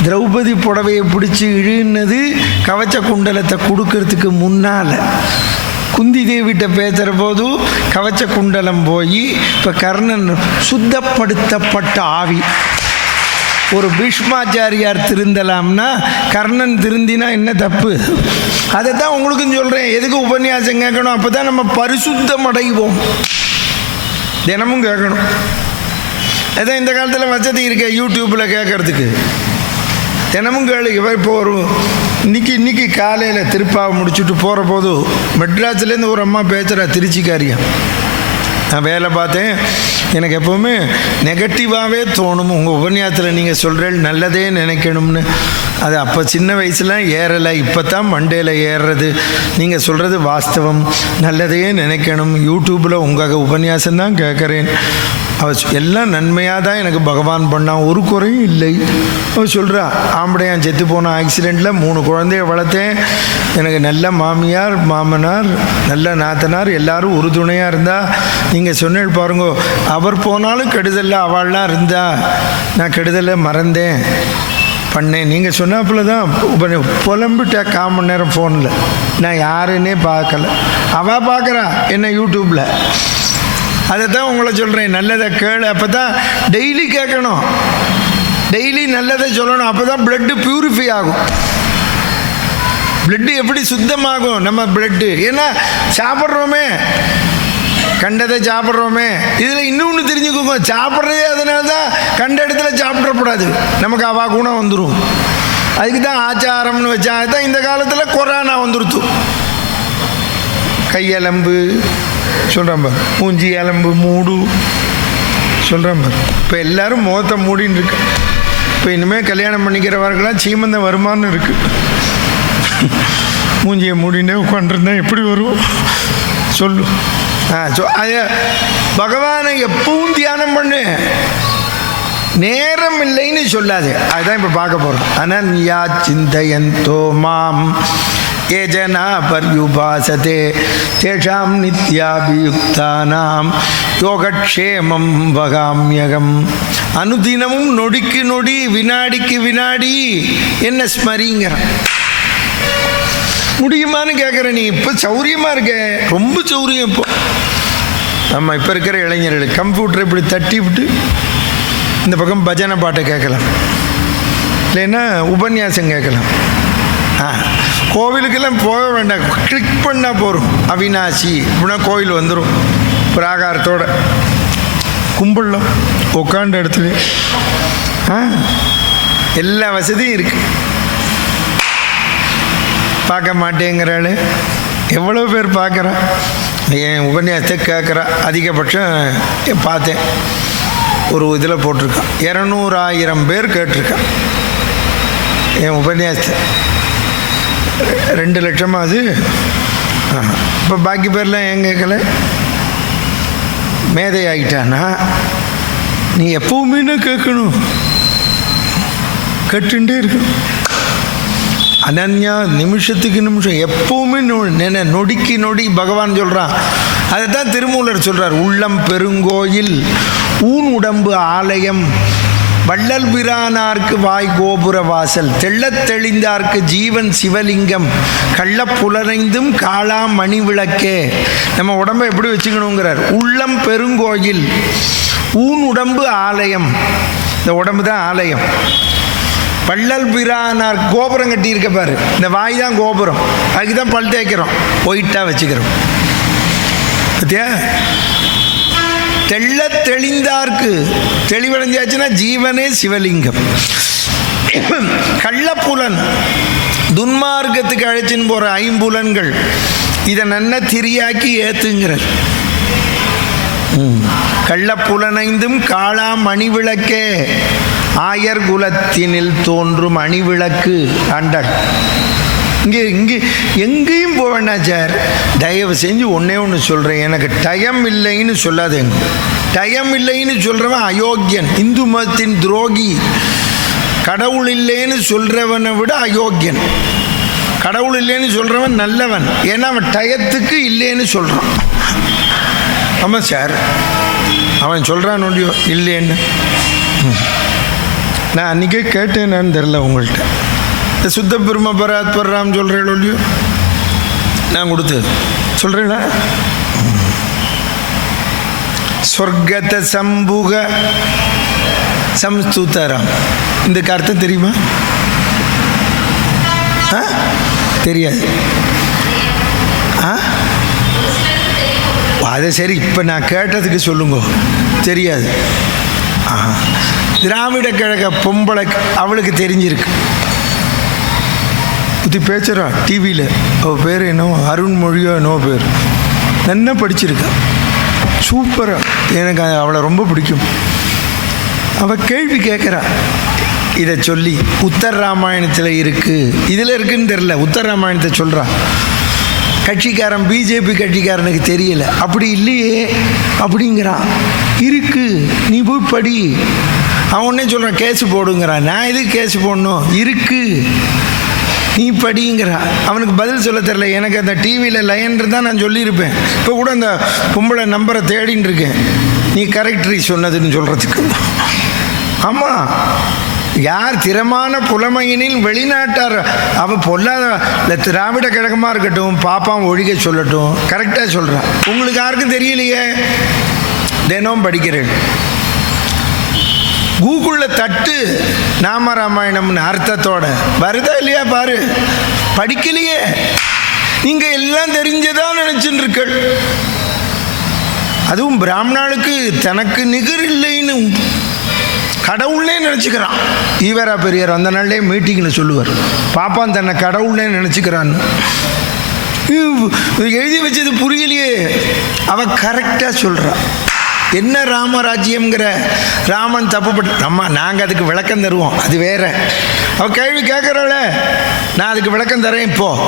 திரௌபதி புடவையை பிடிச்சி இழுன்னது கவச்ச குண்டலத்தை கொடுக்கறதுக்கு முன்னால். குந்தி தேவிட்ட பேசுகிற போது கவச்ச குண்டலம் போய் இப்போ கர்ணன் சுத்தப்படுத்தப்பட்ட ஆவி. ஒரு பீஷ்மாச்சாரியார் திருந்தலாம்னா கர்ணன் திருந்தினா என்ன தப்பு? அதை தான் உங்களுக்கும் சொல்கிறேன். எதுக்கு உபன்யாசம் கேட்கணும்? அப்போ தான் நம்ம பரிசுத்தம் அடைவோம். தினமும் கேட்கணும். அதான் இந்த காலத்தில் வசதி இருக்க யூடியூப்பில் கேட்கறதுக்கு. தினமும் கேளு. இப்போ ஒரு இன்னைக்கு காலையில் திருப்பாவை முடிச்சுட்டு போகிற போது மெட்ராஸ்லேருந்து ஒரு அம்மா பேசுகிறா, திருச்சிக்காரியா. நான் வேலை பார்த்தேன். எனக்கு எப்போவுமே நெகட்டிவாகவே தோணும். உங்கள் உபன்யாசத்தில் நீங்கள் சொல்கிறேன் நல்லதே நினைக்கணும்னு. அது அப்போ சின்ன வயசுலாம் ஏறலை, இப்போ தான் மண்டேல ஏறுறது. நீங்கள் சொல்கிறது வாஸ்தவம், நல்லதையே நினைக்கணும். யூடியூப்பில் உங்கள் உபன்யாசம் தான் கேட்குறேன். அவள் எல்லாம் நன்மையாக தான் எனக்கு பகவான் பண்ணான், ஒரு குறையும் இல்லை. அவள் சொல்கிறா, ஆம்படையான் செத்து போன ஆக்சிடெண்ட்டில் 3 குழந்தைய வளர்த்தேன். எனக்கு நல்ல மாமியார், மாமனார், நல்ல நாத்தனார், எல்லோரும் உறுதுணையாக இருந்தால். நீங்கள் சொன்னேன் பாருங்கோ, அவர் போனாலும் கெடுதலில் அவள்லாம் இருந்தா. நான் கெடுதலை மறந்தேன் பண்ணேன். நீங்கள் சொன்னாப்புல தான் புலம்பிட்டேன் 1/4 மணி நேரம் ஃபோனில். நான் யாருன்னே பார்க்கல, அவள் பார்க்குறா என்ன யூடியூப்பில். அதை தான் உங்களை சொல்கிறேன், நல்லதை கேளு. அப்போ தான் டெய்லி கேட்கணும், டெய்லி நல்லதை சொல்லணும். அப்போ தான் பிளட்டு பியூரிஃபை ஆகும். பிளட்டு எப்படி சுத்தமாகும்? நம்ம பிளட்டு ஏன்னா சாப்பிட்றோமே, கண்டதை சாப்பிட்றோமே. இதில் இன்னொன்று தெரிஞ்சுக்கோங்க, சாப்பிட்றதே அதனால தான் கண்ட இடத்துல சாப்பிடக்கூடாது, நமக்கு அவா குணம் வந்துடும். அதுக்கு தான் ஆச்சாரம்னு வச்சா. அதுதான் இந்த காலத்தில் கொரோனா வந்துருத்து. கையெலம்பு சொல்கிறேன் பார், மூஞ்சி எலும்பு மூடு சொல்கிறேன் பார். இப்போ எல்லோரும் முகத்தை மூடின்னு இருக்கு. இப்போ இனிமேல் கல்யாணம் பண்ணிக்கிறவர்களாம் சீமந்தம் வருமானு இருக்குது. மூஞ்சியை மூடினே உட்காண்டிருந்தா எப்படி வரும் சொல்லு? அது பகவானை எப்பவும் தியானம் பண்ணு, நேரம் இல்லைன்னு சொல்லாது. அதுதான் இப்போ பார்க்க போகிறோம். அனன்யா சிந்தயந்தோ மாம் ஏ ஜனா பர்யுபாசதே தேஷாம் நித்யாபியுக்தானாம் யோகக்ஷேமம் வகாமியகம். அனுதினமும் நொடிக்கு நொடி, வினாடிக்கு வினாடி என்ன ஸ்மரிங்கிறான். முடியுமான்னு கேட்குற. நீ இப்போ சௌரியமாக இருக்க, ரொம்ப சௌரியம். இப்போ நம்ம இப்போ இருக்கிற இளைஞர்கள் கம்ப்யூட்டரை இப்படி தட்டி விட்டு இந்த பக்கம் பஜனை பாட்டை கேட்கலாம், இல்லைன்னா உபன்யாசம் கேட்கலாம். கோவிலுக்கெல்லாம் போக வேண்டாம், கிளிக் பண்ணால் போகிறோம். அவினாசி இப்படின்னா கோவில் வந்துடும். பிராகாரத்தோட கும்பிடலாம், உட்காண்ட இடத்துல எல்லா வசதியும் இருக்கு. பார்க்க மாட்டேங்கிறாள், எவ்வளோ பேர் பார்க்குறான். என் உபன்யாசத்தை கேட்குறா. அதிகபட்சம் பார்த்தேன் ஒரு இதில் போட்டிருக்கான் 200,000 பேர் கேட்டிருக்கான் என் உபன்யாசத்தை. 2 லட்சமா அது. இப்போ பாக்கி பேர்லாம் ஏன் கேட்கல? மேதை ஆகிட்டானா? நீ எப்பவுமே கேட்கணும், கேட்டுட்டே இருக்கணும். அனன்யா நிமிஷத்துக்கு நிமிஷம் எப்பவுமே நொடிக்கு நொடி பகவான் சொல்கிறான். அதை தான் திருமூலர் சொல்கிறார். உள்ளம் பெருங்கோயில், ஊன் உடம்பு ஆலயம், வள்ளல் பிரானார்க்கு வாய் கோபுர வாசல், தெள்ளத் தெளிந்தார்க்கு ஜீவன் சிவலிங்கம், கள்ளப்புலனைந்தும் காளா மணி விளக்கே. நம்ம உடம்பை எப்படி வச்சுக்கணுங்கிறார். உள்ளம் பெருங்கோயில், ஊன் உடம்பு ஆலயம், இந்த உடம்பு தான் ஆலயம். வள்ளல் பிரானார் கோபுரம் கட்டி இருக்க பாரு, இந்த வாய் தான் கோபுரம், அதுக்கு தான் பல் தேய்க்கிறோம், ஒயிட்டாக வச்சுக்கிறோம். பத்தியா? தெள்ள தெளிந்தார்க்கு, தெளிவடைஞ்சாச்சுன்னா ஜீவனே சிவலிங்கம். கள்ளப்புலன், துன்மார்க்கத்துக்கு அழைச்சின்னு போகிற 5 புலன்கள், இதை நன்ன திரியாக்கி ஏற்றுங்கிறார். கள்ளப்புலனைந்தும் காளா மணிவிளக்கே, ஆயர் குலத்தினில் தோன்றும் அணிவிளக்கு ஆண்டாள். இங்கே எங்கேயும் போக வேண்டாம் சார். தயவு செஞ்சு ஒன்றே ஒன்று சொல்கிறேன், எனக்கு டைம் இல்லைன்னு சொல்லாதேங்க. டைம் இல்லைன்னு சொல்கிறவன் அயோக்கியன், இந்து மதத்தின் துரோகி. கடவுள் இல்லைன்னு சொல்கிறவனை விட அயோக்கியன். கடவுள் இல்லைன்னு சொல்கிறவன் நல்லவன், ஏன்னா அவன் டயத்துக்கு இல்லைன்னு சொல்கிறான். ஆமாம் சார், அவன் சொல்கிறான் ஒன்றியோ இல்லைன்னு. நான் அன்றைக்கே கேட்டேன்னு தெரில உங்கள்கிட்ட. இந்த சுத்த பெருமை பராத்பர்ராம் சொல்கிறேன் இல்லையோ, நான் கொடுத்து சொல்கிறேன்னா சொர்க்கத்தை சம்புக சம்ஸ்துதராம், இந்த அர்த்தம் தெரியுமா? தெரியாது. அது சரி, இப்போ நான் கேட்டதுக்கு சொல்லுங்க. தெரியாது. திராவிட கழக பொம்பளை அவளுக்கு தெரிஞ்சிருக்கு, புத்தி பேச்சுறா டிவியில். அவள் பேர் என்னவோ அருண்மொழியோ என்னவோ பேர், நல்லா படிச்சிருக்கா, சூப்பராக. எனக்கு அவளை ரொம்ப பிடிக்கும். அவள் கேள்வி கேட்குறா, இதை சொல்லி உத்தர ராமாயணத்தில் இருக்குது, இதில் இருக்குன்னு தெரில, உத்தர ராமாயணத்தை சொல்கிறா. கட்சிக்காரன் பிஜேபி கட்சிக்காரனுக்கு தெரியல, அப்படி இல்லையே அப்படிங்கிறான். இருக்கு, நீ போய் படி. அவன் உடனே சொல்கிறான் கேஸு போடுங்கிறான். நான் எதுக்கு கேஸு போடணும், இருக்கு நீ படிங்கிறா. அவனுக்கு பதில் சொல்ல தெரில. எனக்கு அந்த டிவியில் லைன் இருந்தால் நான் சொல்லியிருப்பேன். இப்போ கூட அந்த பொம்பளை நம்பரை தேடின்னு இருக்கேன், நீ கரெக்டரி சொன்னதுன்னு சொல்கிறதுக்கு. ஆமாம், யார் திறமான புலமையினில் வெளிநாட்டார், அவள் பொல்லாத திராவிட கழகமாக இருக்கட்டும், பாப்பான் ஒழிக சொல்லட்டும், கரெக்டாக சொல்கிறான். உங்களுக்கு யாருக்கும் தெரியலையே, தினம் படிக்கிறேன். கூகுளில் தட்டு நாம ராமாயணம்னு அர்த்தத்தோட வருதா இல்லையா பாரு. படிக்கலையே, நீங்க எல்லாம் தெரிஞ்சதான் நினைச்சுட்டு இருக்கள். அதுவும் பிராமணாளுக்கு தனக்கு நிகர் இல்லைன்னு கடவுள்னே நினச்சிக்கிறான். ஈவரா பெரியார் அந்த நாள்லே மீட்டிங்கில் சொல்லுவார், பாப்பான் தன்னை கடவுள்னே நினச்சிக்கிறான்னு. எழுதி வச்சது புரியலையே, அவ கரெக்டாக சொல்கிறான். என்ன ராமராஜ்யம்ங்கிற, ராமன் தப்புப்பட்டு நம்ம நாங்கள் அதுக்கு விளக்கம் தருவோம், அது வேற. அவள் கேள்வி கேட்குறாள, நான் அதுக்கு விளக்கம் தரேன். இப்போது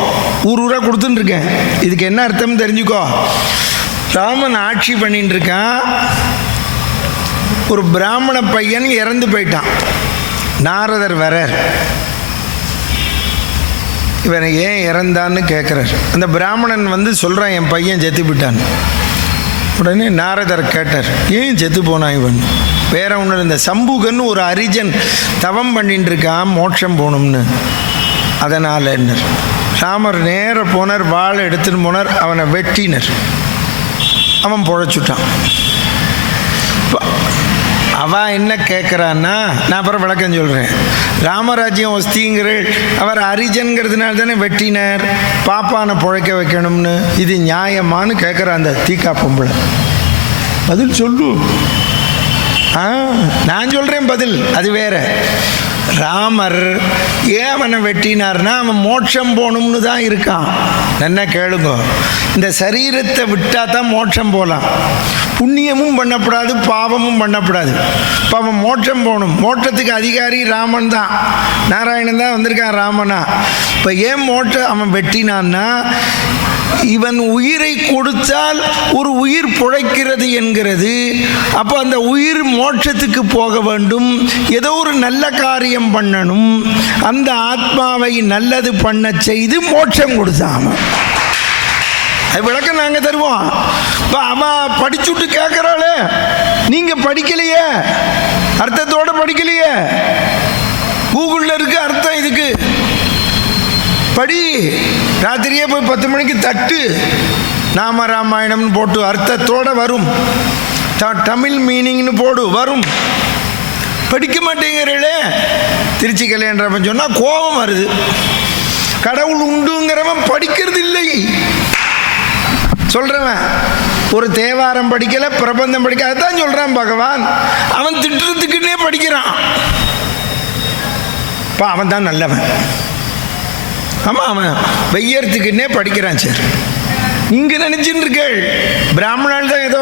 ஊராக கொடுத்துட்டுருக்கேன். இதுக்கு என்ன அர்த்தம்னு தெரிஞ்சுக்கோ. ராமன் ஆட்சி பண்ணிட்டு இருக்கான். ஒரு பிராமண பையன் இறந்து போயிட்டான். நாரதர் வரார், இவனை ஏன் இறந்தான்னு கேட்குறார். அந்த பிராமணன் வந்து சொல்கிறான், என் பையன் செத்து போயிட்டான். உடனே நாரதர் கேட்டார், ஏன் செத்து போனான் இவன்? வேற ஒன்று, இந்த சம்புகன்னு ஒரு அரிஜன் தவம் பண்ணிட்டு இருக்கான் மோட்சம் போகணும்னு, அதனால் என்ன ராமர் நேர போனார், வாழை எடுத்துன்னு போனார், அவனை வெட்டினர். அவன் பொழைச்சுட்டான். அவன் என்ன கேட்குறான்னா, நான் அப்புறம் விளக்கம் சொல்கிறேன். ராமராஜ்யம் வஸ்திங்கிற அவர் அரிஜன்கிறதுனால தானே வெட்டினார், பாப்பானை பொழைக்க வைக்கணும்னு. இது நியாயமானு கேட்குறான் அந்த தீக்கா பொம்பளை. பதில் சொல்லு. நான் சொல்கிறேன் பதில், அது வேற. ராமர் ஏன் அவனை வெட்டினார்னா, அவன் மோட்சம் போகணும்னு தான் இருக்கான். என்ன கேளுங்க, இந்த சரீரத்தை விட்டால் தான் மோட்சம் போகலாம். புண்ணியமும் பண்ணக்கூடாது, பாவமும் பண்ணக்கூடாது. இப்போ அவன் மோட்சம் போகணும். மோட்சத்துக்கு அதிகாரி ராமன் தான், நாராயணன் தான் வந்திருக்கான் ராமனா. இப்போ ஏன் மோட்சம் அவன் வெட்டினான்னா, இவன் உயிரை கொடுத்தால் ஒரு உயிர் பிழைக்கிறது என்கிறது. அப்போ அந்த உயிர் மோட்சத்துக்கு போக வேண்டும், ஏதோ ஒரு நல்ல காரியம் பண்ணணும். அந்த ஆத்மாவை நல்லது பண்ண செய்து மோட்சம் கொடுத்தான். அது விளக்கம் நாங்கள் தருவோம். இப்போ அவன் படிச்சுட்டு கேட்குறாளே, நீங்கள் படிக்கலையே, அர்த்தத்தோடு படிக்கலையே. கூகுளில் இருக்கு அர்த்தம் இதுக்கு, படி. ராத்திரியே போய் 10 மணிக்கு தட்டு, நாம ராமாயணம்னு போட்டு அர்த்தத்தோடு வரும். தமிழ் மீனிங்னு போடு, வரும். படிக்க மாட்டேங்கிறே. திருச்சி கல்யாணம் சொன்னால் கோபம் வருது. கடவுள் உண்டுங்கிறவன் படிக்கிறது இல்லை சொல்கிறவன். ஒரு தேவாரம் படிக்கலை, பிரபந்தம் படிக்க, அதான் சொல்கிறான் பகவான். அவன் திட்டுறதுக்குன்னே படிக்கிறான். இப்போ அவன் தான் நல்லவன். ஆமாம், அவன் வெய்யறதுக்குன்னே படிக்கிறான். சார், நீங்கள் நினச்சின்னு இருக்கேள் பிராமணால் தான் ஏதோ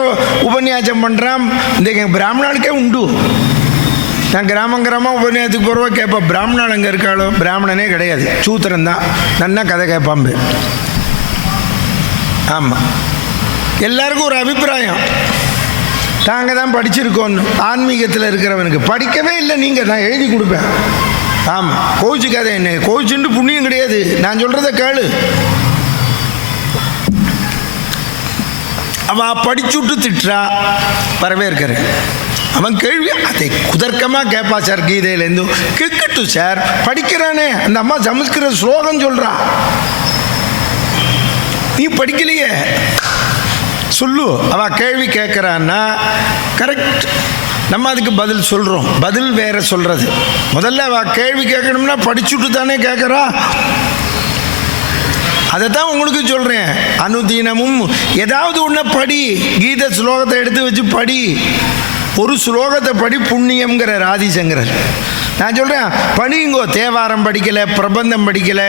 உபன்யாசம் பண்ணுறான். இந்த பிராமணாளுக்கே உண்டு. நான் கிராமமாக உபன்யாசத்துக்கு போகிறவா கேட்பேன், பிராமணால் அங்கே இருக்காளோ? பிராமணனே கிடையாது, சூத்திரன் தான். நன்னா கதை கேட்பாம்பு. ஆமாம், எல்லாருக்கும் ஒரு அபிப்பிராயம், நாங்கள் தான் படிச்சிருக்கோன்னு. ஆன்மீகத்தில் இருக்கிறவனுக்கு படிக்கவே இல்லை. நீங்கள் நான் எழுதி கொடுப்பேன். ஆமாம், கோவிச்சுக்காத, என்ன கோவிச்சுட்டு புண்ணியம் கிடையாது. நான் சொல்கிறத கேளு. அவன் படிச்சுட்டு திட்டுறா, வரவேற்கிற. அவன் கேள்வி அதை குதர்க்கமாக கேட்பா சார். கீதையிலேருந்து கேட்கட்டும் சார், படிக்கிறானே. அந்த அம்மா சமஸ்கிருத ஸ்லோகம் சொல்கிறா, நீ படிக்கலையே சொல்லு. அவள் கேள்வி கேட்குறான்னா கரெக்ட், நம்ம அதுக்கு பதில் சொல்கிறோம். பதில் வேற சொல்கிறது. முதல்ல அவள் கேள்வி கேட்கணும்னா படிச்சுட்டு தானே கேட்குறா. அதை தான் உங்களுக்கு சொல்கிறேன். அனுதினமும் ஏதாவது ஒன்று படி. கீதை ஸ்லோகத்தை எடுத்து வச்சு படி. ஒரு ஸ்லோகத்தை படி, புண்ணியம்ங்கிற ஆதிசங்கரர். நான் சொல்கிறேன் படிங்கோ. தேவாரம் படிக்கலை, பிரபந்தம் படிக்கலை.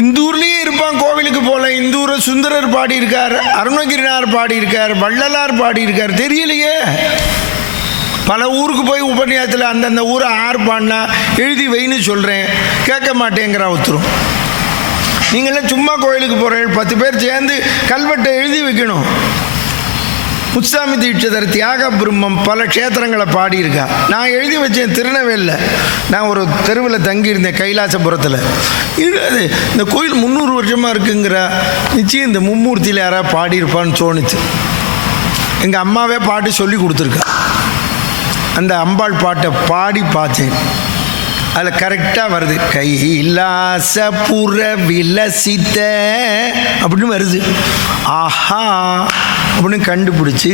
இந்த ஊர்லேயே இருப்பான், கோவிலுக்கு போகல. இந்த ஊரை சுந்தரர் பாடியிருக்கார், அருணகிரினார் பாடியிருக்கார், வள்ளலார் பாடியிருக்கார், தெரியலையே. பல ஊருக்கு போய் உபன்யாசத்தில் அந்தந்த ஊரை ஆறு பாடினா எழுதி வைன்னு சொல்கிறேன், கேட்க மாட்டேங்கிறா ஒருத்தரும். நீங்களாம் சும்மா கோயிலுக்கு போகிறீங்க, 10 பேர் சேர்ந்து கல்வெட்டை எழுதி வைக்கணும். முத்துசாமி தீட்சிதர் தியாக பிரம்மம் பல க்ஷேத்திரங்களை பாடியிருக்கா. நான் எழுதி வச்சேன் திருநெல்வேலியில். நான் ஒரு தெருவில் தங்கியிருந்தேன் கைலாசபுரத்தில். இந்த கோயில் 300 வருஷமாக இருக்குங்கிற நிச்சயம் இந்த மும்மூர்த்தியில் யாராவது பாடியிருப்பான்னு தோணுச்சு. எங்கள் அம்மாவே பாட்டு சொல்லி கொடுத்துருக்கா. அந்த அம்பாள் பாட்டை பாடி பார்த்தேன். அதில் கரெக்டாக வருது, கைலாசபுர விலசித்த அப்படின்னு வருது. ஆஹா அப்படின்னு கண்டுபிடிச்சி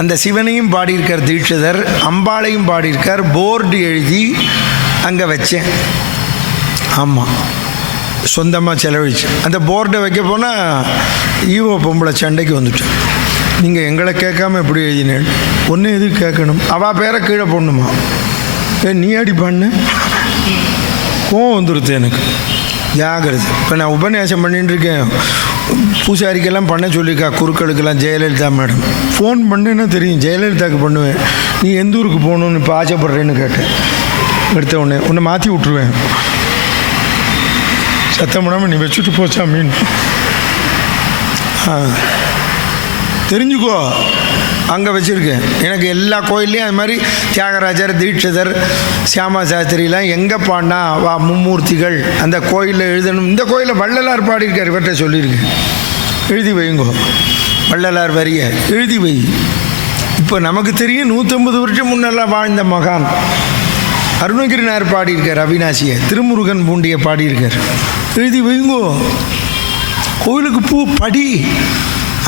அந்த சிவனையும் பாடியிருக்கார் தீட்சிதர், அம்பாளையும் பாடியிருக்கார். போர்டு எழுதி அங்கே வச்சேன். ஆமாம், சொந்தமாக செலவழிச்சு. அந்த போர்டை வைக்க போனால் ஈவோ பொம்பளை சண்டைக்கு வந்துட்டேன். நீங்கள் எங்களை கேட்காம எப்படி எழுதினேன்? ஒன்று எதுக்கு கேட்கணும்? அவள் பேரை கீழே போடணுமா? நீ அடி பண்ண கோவம் வந்துடுது எனக்கு. ஜாகிரதை. இப்போ நான் உபன்யாசம் பண்ணிட்டு இருக்கேன். பூசாரிக்கெல்லாம் பண்ண சொல்லியிருக்கா, குருக்களுக்கெல்லாம். ஜெயலலிதா மேடம் ஃபோன் பண்ணேன்னா தெரியும், ஜெயலலிதாவுக்கு பண்ணுவேன். நீ எந்த ஊருக்கு போகணுன்னு இப்போ ஆசைப்படுறேன்னு கேட்டேன். எடுத்த உன்னை மாற்றி விட்ருவேன். சத்தம் பண்ணாமல் நீ வச்சுட்டு போச்சா மீன். தெரிஞ்சுக்கோ, அங்கே வச்சுருக்கேன். எனக்கு எல்லா கோயில்லையும் அது மாதிரி தியாகராஜர், தீட்சிதர், சியாமா சாஸ்திரிலாம் எங்கே பாடினா வா மும்மூர்த்திகள் அந்த கோயிலில் எழுதணும். இந்த கோயிலில் வள்ளலார் பாடியிருக்கார், இவர்கிட்ட சொல்லியிருக்கேன். எழுதி வைங்கோ, வள்ளலார் வரிய எழுதி வை. இப்போ நமக்கு தெரியும் 150 வருஷம் முன்னெல்லாம் வாழ்ந்த மகான் அருணகிரினார் பாடியிருக்கார். அவினாசியை திருமுருகன் பூண்டியை பாடியிருக்கார். எழுதி வைங்கோ, கோயிலுக்கு பூ படி.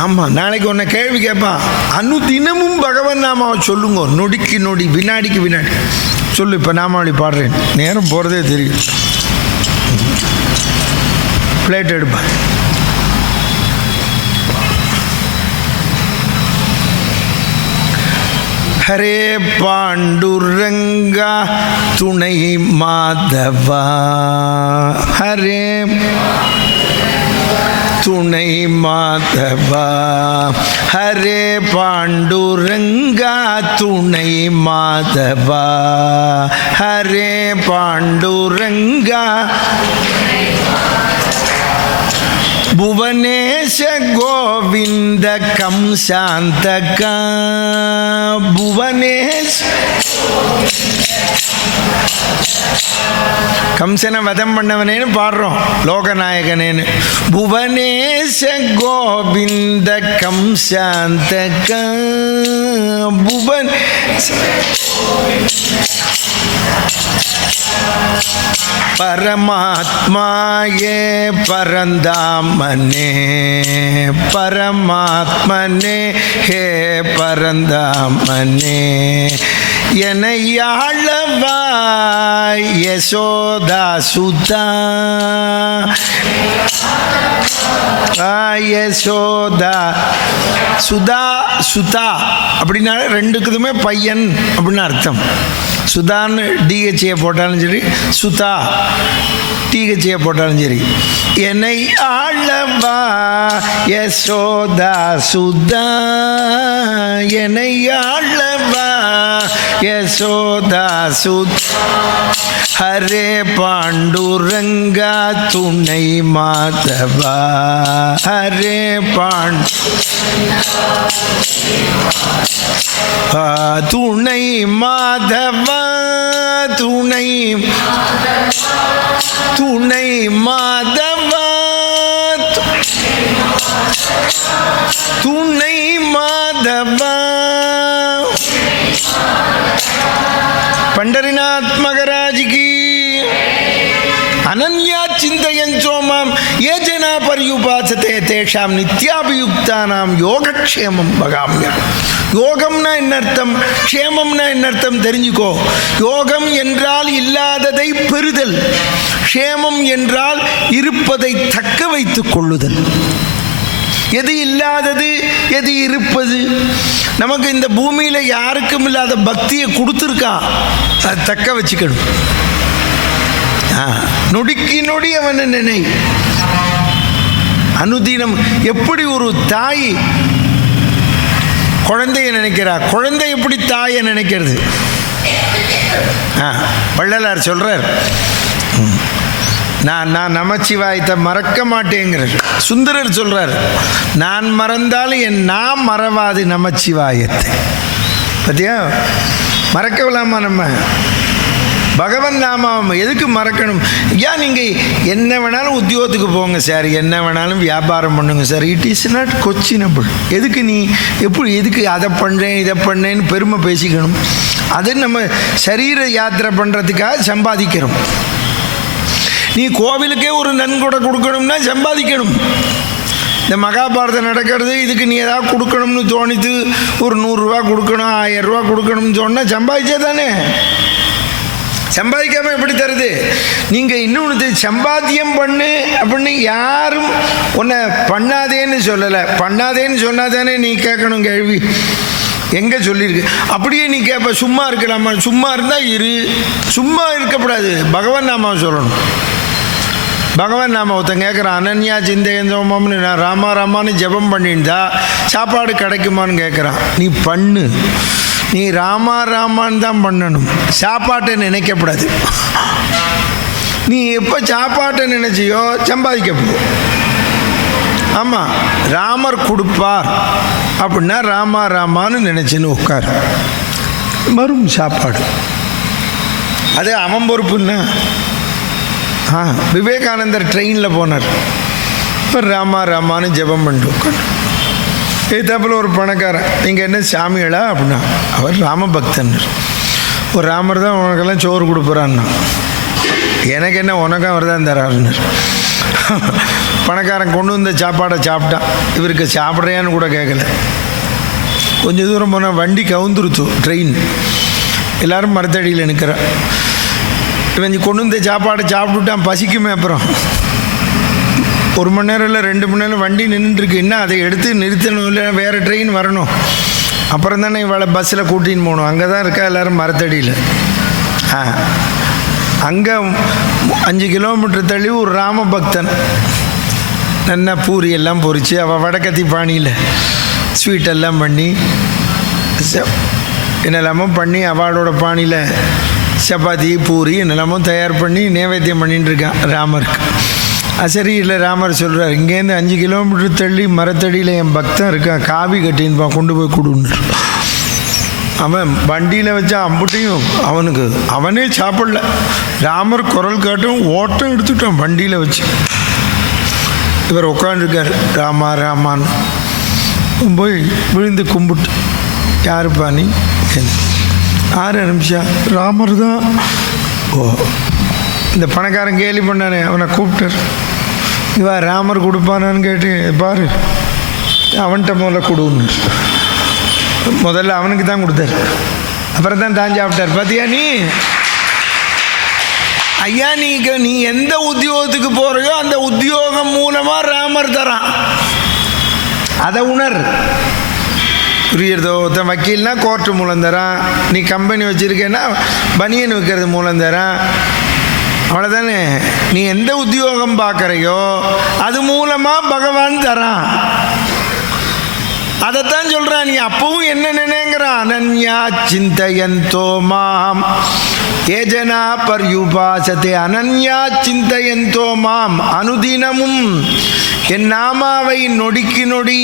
ஆமாம், நாளைக்கு உன்னை கேள்வி கேட்பான். தினமும் பகவன் நாமாவை சொல்லுங்க, நொடிக்கு நொடி, வினாடிக்கு வினாடி சொல்லு. இப்போ நாமாவளி பாடுறேன், நேரம் போகிறதே தெரியும். பிளேட் எடுப்பா. ஹரே பாண்டுரங்கா துணை மாதவா, ஹரே துணை மாதவா, ஹரே பாண்டுரங்கா துணை மாதவா, ஹரே பாண்டுரங்கா புவனேஷ கோவிந்த கம்சாந்தகா, புவனேஷ் கம்சனை வதம் பண்ணவனேன்னு பாடுறோம், லோகநாயகனேன்னு. புவனேஷ கோவிந்த கம்சாந்தகா, புவன் பரமாத்மாயே பரந்தாமனே, பரமாத்மனே ஹே பரந்தாமனே, என்னையாளவாய் யசோதா சுதா, யசோதா சுதா, சுதா அப்படின்னா ரெண்டுக்குதுமே பையன் அப்படின்னு அர்த்தம். சுதான்னு டிஹெச்ஏ போட்டாலும் சரி, சுதா டிஹெச்ஏ போட்டாலும் சரி. என்னை ஆளவா யசோதா சுதா, என்னை ஆளவா யசோதா சுதா, ஹரே பாண்டுரங்கா துணை மாதவா, ஹரே பாண்டு துணை மாதவா, துணை துணை மாதவா, துணை மாதவா. पंडरीनाथ महाराज की अनन्या चिंतयन्तो मां ये जना पर्युपासते तेषां नित्याभियुक्तानां योगक्षेमं भगाम्यहम्. யோகம்னா என்ன அர்த்தம், க்ஷேமம்னா என்ன அர்த்தம் தெரிஞ்சுக்கோ. யோகம் என்றால் இல்லாததை பெறுதல், க்ஷேமம் என்றால் இருப்பதை தக்க வைத்துக் கொள்ளுதல். எது இல்லாதது, எது இருப்பது? நமக்கு இந்த பூமியில் யாருக்கும் இல்லாத பக்தியை கொடுத்துருக்கான், அதை தக்க வச்சுக்கணும். நொடிக்கு நொடி அவனை நினை. அனுதினம் எப்படி ஒரு தாய் குழந்தைய நினைக்கிறா, குழந்தை எப்படி தாயை நினைக்கிறது? வள்ளலார் சொல்றார், நான் நமச்சிவாயத்தை மறக்க மாட்டேங்கிறார். சுந்தரர் சொல்றார், நான் மறந்தாலும் நான் மறவாது நமச்சிவாயத்தை. பத்தியா, மறக்கலாமா? நம்ம பகவன் நாமம் எதுக்கு மறக்கணும்? ஏன் நீங்கள் என்ன வேணாலும் உத்தியோகத்துக்கு போங்க சார், என்ன வேணாலும் வியாபாரம் பண்ணுங்க சார், இட் இஸ் நாட் கொச்சினபிள். எதுக்கு நீ எதுக்கு அதை பண்ணுறேன் இதை பண்ணேன்னு பெருமை பேசிக்கணும்? அது நம்ம சரீர யாத்திரை பண்ணுறதுக்காக சம்பாதிக்கிறோம். நீ கோவிலுக்கே ஒரு நன்கொடை கொடுக்கணும்னா சம்பாதிக்கணும். இந்த மகாபாரதம் நடக்கிறது, இதுக்கு நீ ஏதாவது கொடுக்கணும்னு தோணித்து ஒரு 100 ரூபா கொடுக்கணும், 1000 ரூபா கொடுக்கணும்னு சொன்னால் சம்பாதிச்சா தானே. சம்பாதிக்காமல் எப்படி தருது? நீங்கள் இன்னொன்று சம்பாத்தியம் பண்ணு அப்படின்னு யாரும் உன்னை பண்ணாதேன்னு சொல்லலை. பண்ணாதேன்னு சொன்னா தானே நீ கேட்கணும் கேள்வி. எங்கே சொல்லியிருக்கு? அப்படியே நீ கேட்ப சும்மா இருக்கலாமா? சும்மா இருந்தால் இரு, சும்மா இருக்கக்கூடாது. பகவான் நாமாவை சொல்லணும். பகவான் நாம ஒருத்தன் கேட்குறான், அனன்யா சிந்தையந்தோமம்னு நான் ராமா ராமான்னு ஜெபம் பண்ணியிருந்தா சாப்பாடு கிடைக்குமான்னு கேட்குறான். நீ பண்ணு, நீ ராமா ராமான்னு தான் பண்ணணும், சாப்பாட்டை நினைக்கப்படாது. நீ எப்போ சாப்பாட்டை நினைச்சியோ சம்பாதிக்க போ. ஆமாம், ராமர் கொடுப்பார் அப்படின்னா ராமா ராமான்னு நினச்சின்னு உட்கார், வரும் சாப்பாடு. அது அவன் பொறுப்புன்னா. விவேகானந்தர் ட்ரெயினில் போனார், இப்போ ராமா ராமான்னு ஜெபம் பண்ணிட்டு உட்காந்து. ஏத்தாப்பில் ஒரு பணக்காரன், நீங்கள் என்ன சாமிகளா அப்படின்னா, அவர் ராம பக்தன். ஒரு ராமர் தான் உனக்கெல்லாம் சோறு கொடுப்புறான்னா, எனக்கு என்ன உனக்கும் அவர் தான் தராருன்னார். பணக்காரன் கொண்டு வந்த சாப்பாடை சாப்பிட்டான். இவருக்கு சாப்பிட்றியான்னு கூட கேட்கல. கொஞ்சம் தூரம் போனால் வண்டி கவுந்துருச்சு, ட்ரெயின். எல்லோரும் மரத்தடியில் நிற்கிறான். இவன் கொண்டு வந்த சாப்பாடை சாப்பிட்டுட்டான், பசிக்குமே. அப்புறம் 1 மணி நேரம் இல்லை 2 மணி நேரம் வண்டி நின்றுட்டுருக்கு. என்ன அதை எடுத்து நிறுத்தணும், இல்லை வேறு ட்ரெயின் வரணும். அப்புறம் தானே இவளை பஸ்ஸில் கூட்டின்னு போகணும். அங்கே தான் இருக்கா எல்லோரும் மரத்தடியில். அங்கே 5 கிலோமீட்டர் தள்ளி ஒரு ராமபக்தன் நல்லா பூரி எல்லாம் பொரித்து, அவள் வடக்கத்தி பாணியில் ஸ்வீட்டெல்லாம் பண்ணி என்னெல்லாமோ பண்ணி, அவளோட பாணியில் சப்பாத்தி பூரி என்னெல்லாமோ தயார் பண்ணி நைவேத்தியம் பண்ணிட்டு இருக்கான் ராமருக்கு. சரி இல்லை, ராமர் சொல்கிறார், இங்கேருந்து 5 கிலோமீட்டர் தள்ளி மரத்தடியில் என் பக்தன் இருக்கான், காவி கட்டின்பான், கொண்டு போய் கொடுன்னு. அவன் வண்டியில் வச்சா அம்புட்டையும் அவனே சாப்பிடல. ராமர் குரல் காட்டும் ஓட்டம் எடுத்துட்டான் வண்டியில் வச்சு. இவர் உட்காந்துருக்கார், ராமா ராமான்னு. போய் விழுந்து கும்பிட்டு, யாருப்பா நீ? 6 நிமிஷம். ராமர் தான். ஓ, இந்த பணக்காரன் கேலி பண்ணானே, அவனை கூப்பிட்டார். இவா ராமர் கொடுப்பானான்னு கேட்டு, பாரு அவன்கிட்ட முதல்ல கொடுன்னு. முதல்ல அவனுக்கு தான் கொடுத்தார், அப்புறம் தான் சாப்பிட்டார். பார்த்தியா நீ? ஐயா, நீ எந்த உத்தியோகத்துக்கு போறியோ அந்த உத்தியோகம் மூலமாக ராமர் தரான். அதை உணர். புரியுறதோ? ஒருத்தன் வக்கீல்னா கோர்ட்டு மூலம் தரான். நீ கம்பெனி வச்சுருக்கேன்னா பனியன் விற்கிறது மூலம் தரான். அவ்வளோதானே. நீ எந்த உத்தியோகம் பார்க்குறையோ அது மூலமாக பகவான் தரான். அதைத்தான் சொல்கிறான். நீ அப்பவும் என்ன நினைங்கிறான்? அனன்யா சிந்தயந்தோ மாம் ஏஜனா பர்யுபாசத்தை. அனன்யா சிந்தயந்தோ மாம், அனுதினமும் என் நாமாவை நொடிக்கு நொடி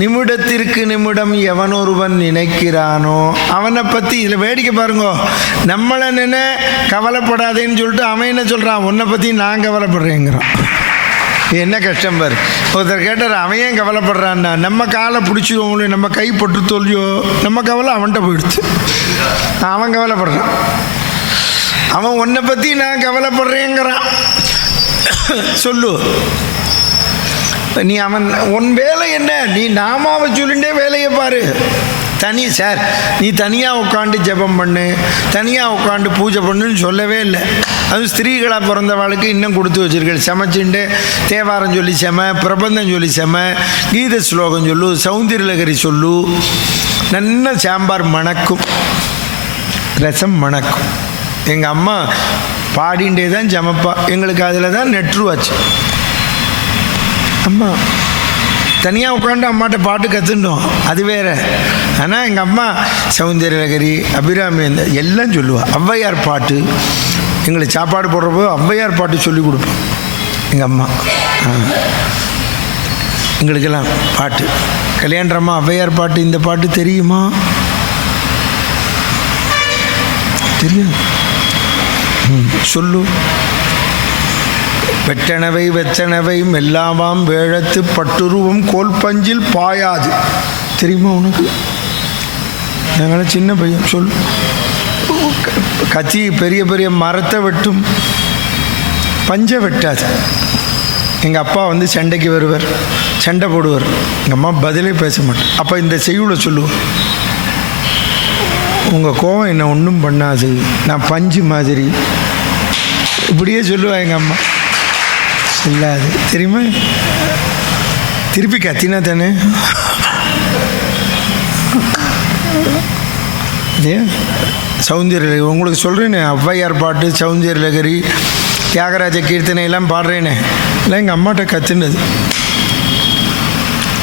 நிமிடத்திற்கு நிமிடம் எவனொருவன் நினைக்கிறானோ அவனை பற்றி. இதில் வேடிக்கை பாருங்கோ, நம்மளை கவலைப்படாதேன்னு சொல்லிட்டு அவன் என்ன சொல்கிறான்? உன்னை பற்றி நான் கவலைப்படுறேங்கிறான். என்ன கஷ்டம் பாரு. ஒருத்தர் கேட்டார், அவன் ஏன் கவலைப்படுறான்னா, நம்ம காலை பிடிச்சிடுவோம், நம்ம கை பட்டு தோல்வியோ, நம்ம கவலை அவன்கிட்ட போயிடுச்சு. அவன் கவலைப்படுறான். அவன் உன்னை பற்றி நான் கவலைப்படுறேங்கிறான். சொல்லு நீ, அவன் உன் வேலை என்ன? நீ நாமாவை சொல்லிண்டே வேலையை பாரு. சார் நீ தனியாக உட்காந்து ஜெபம் பண்ணு, தனியாக உட்காந்து பூஜை பண்ணுன்னு சொல்லவே இல்லை. அது ஸ்திரீகளாக பிறந்தவாளுக்கு இன்னும் கொடுத்து வச்சிருக்க. சமைச்சுண்டு தேவாரம் சொல்லி செம, பிரபந்தம் சொல்லி செம, கீத ஸ்லோகம் சொல்லு, சௌந்தர்யலகரி சொல்லு. நல்ல சாம்பார் மணக்கும், ரசம் மணக்கும். எங்கள் அம்மா பாடிண்டே தான் சமைப்பா. எங்களுக்கு அதில் தான் நெட்ருவாச்சு. அம்மா தனியாக உட்காந்து அம்மாட்ட பாட்டு கற்றுட்டோம், அது வேறு. ஆனால் எங்கள் அம்மா சௌந்தர்யலகரி, அபிராமி எல்லாம் சொல்லுவாள். ஔவையார் பாட்டு எங்களுக்கு சாப்பாடு போடுறப்போ ஔவையார் பாட்டு சொல்லி கொடுப்போம் எங்கள் அம்மா. எங்களுக்கெல்லாம் பாட்டு கல்யாணம்மா ஔவையார் பாட்டு. இந்த பாட்டு தெரியுமா? தெரியும், சொல்லு. வெட்டனவை வெச்சனவை மெல்லாமாம் வேழத்து பட்டுருவம் கோல் பஞ்சில் பாயாது. தெரியுமா உனக்கு? நாங்கள் சின்ன பையன். சொல். கத்தி பெரிய பெரிய மரத்தை வெட்டும், பஞ்சை வெட்டாது. எங்கள் அப்பா சண்டைக்கு வருவார், சண்டை போடுவார். எங்கள் அம்மா பதிலே பேச மாட்டேன். அப்போ இந்த செய்யுளை சொல்லுவோம், உங்கள் கோவம் என்ன ஒன்றும் பண்ணாது, நான் பஞ்சு மாதிரி. இப்படியே சொல்லுவா எங்கள் அம்மா. இல்லாது தெரியுமா? திருப்பி கத்தினா தானே. சௌந்தர்யலகரி உங்களுக்கு சொல்கிறேனே, ஔவையார் பாட்டு, சௌந்தர்யலகரி, தியாகராஜ கீர்த்தனை எல்லாம் பாடுறேனே, எல்லாம் எங்கள் அம்மாட்ட கற்றுனது.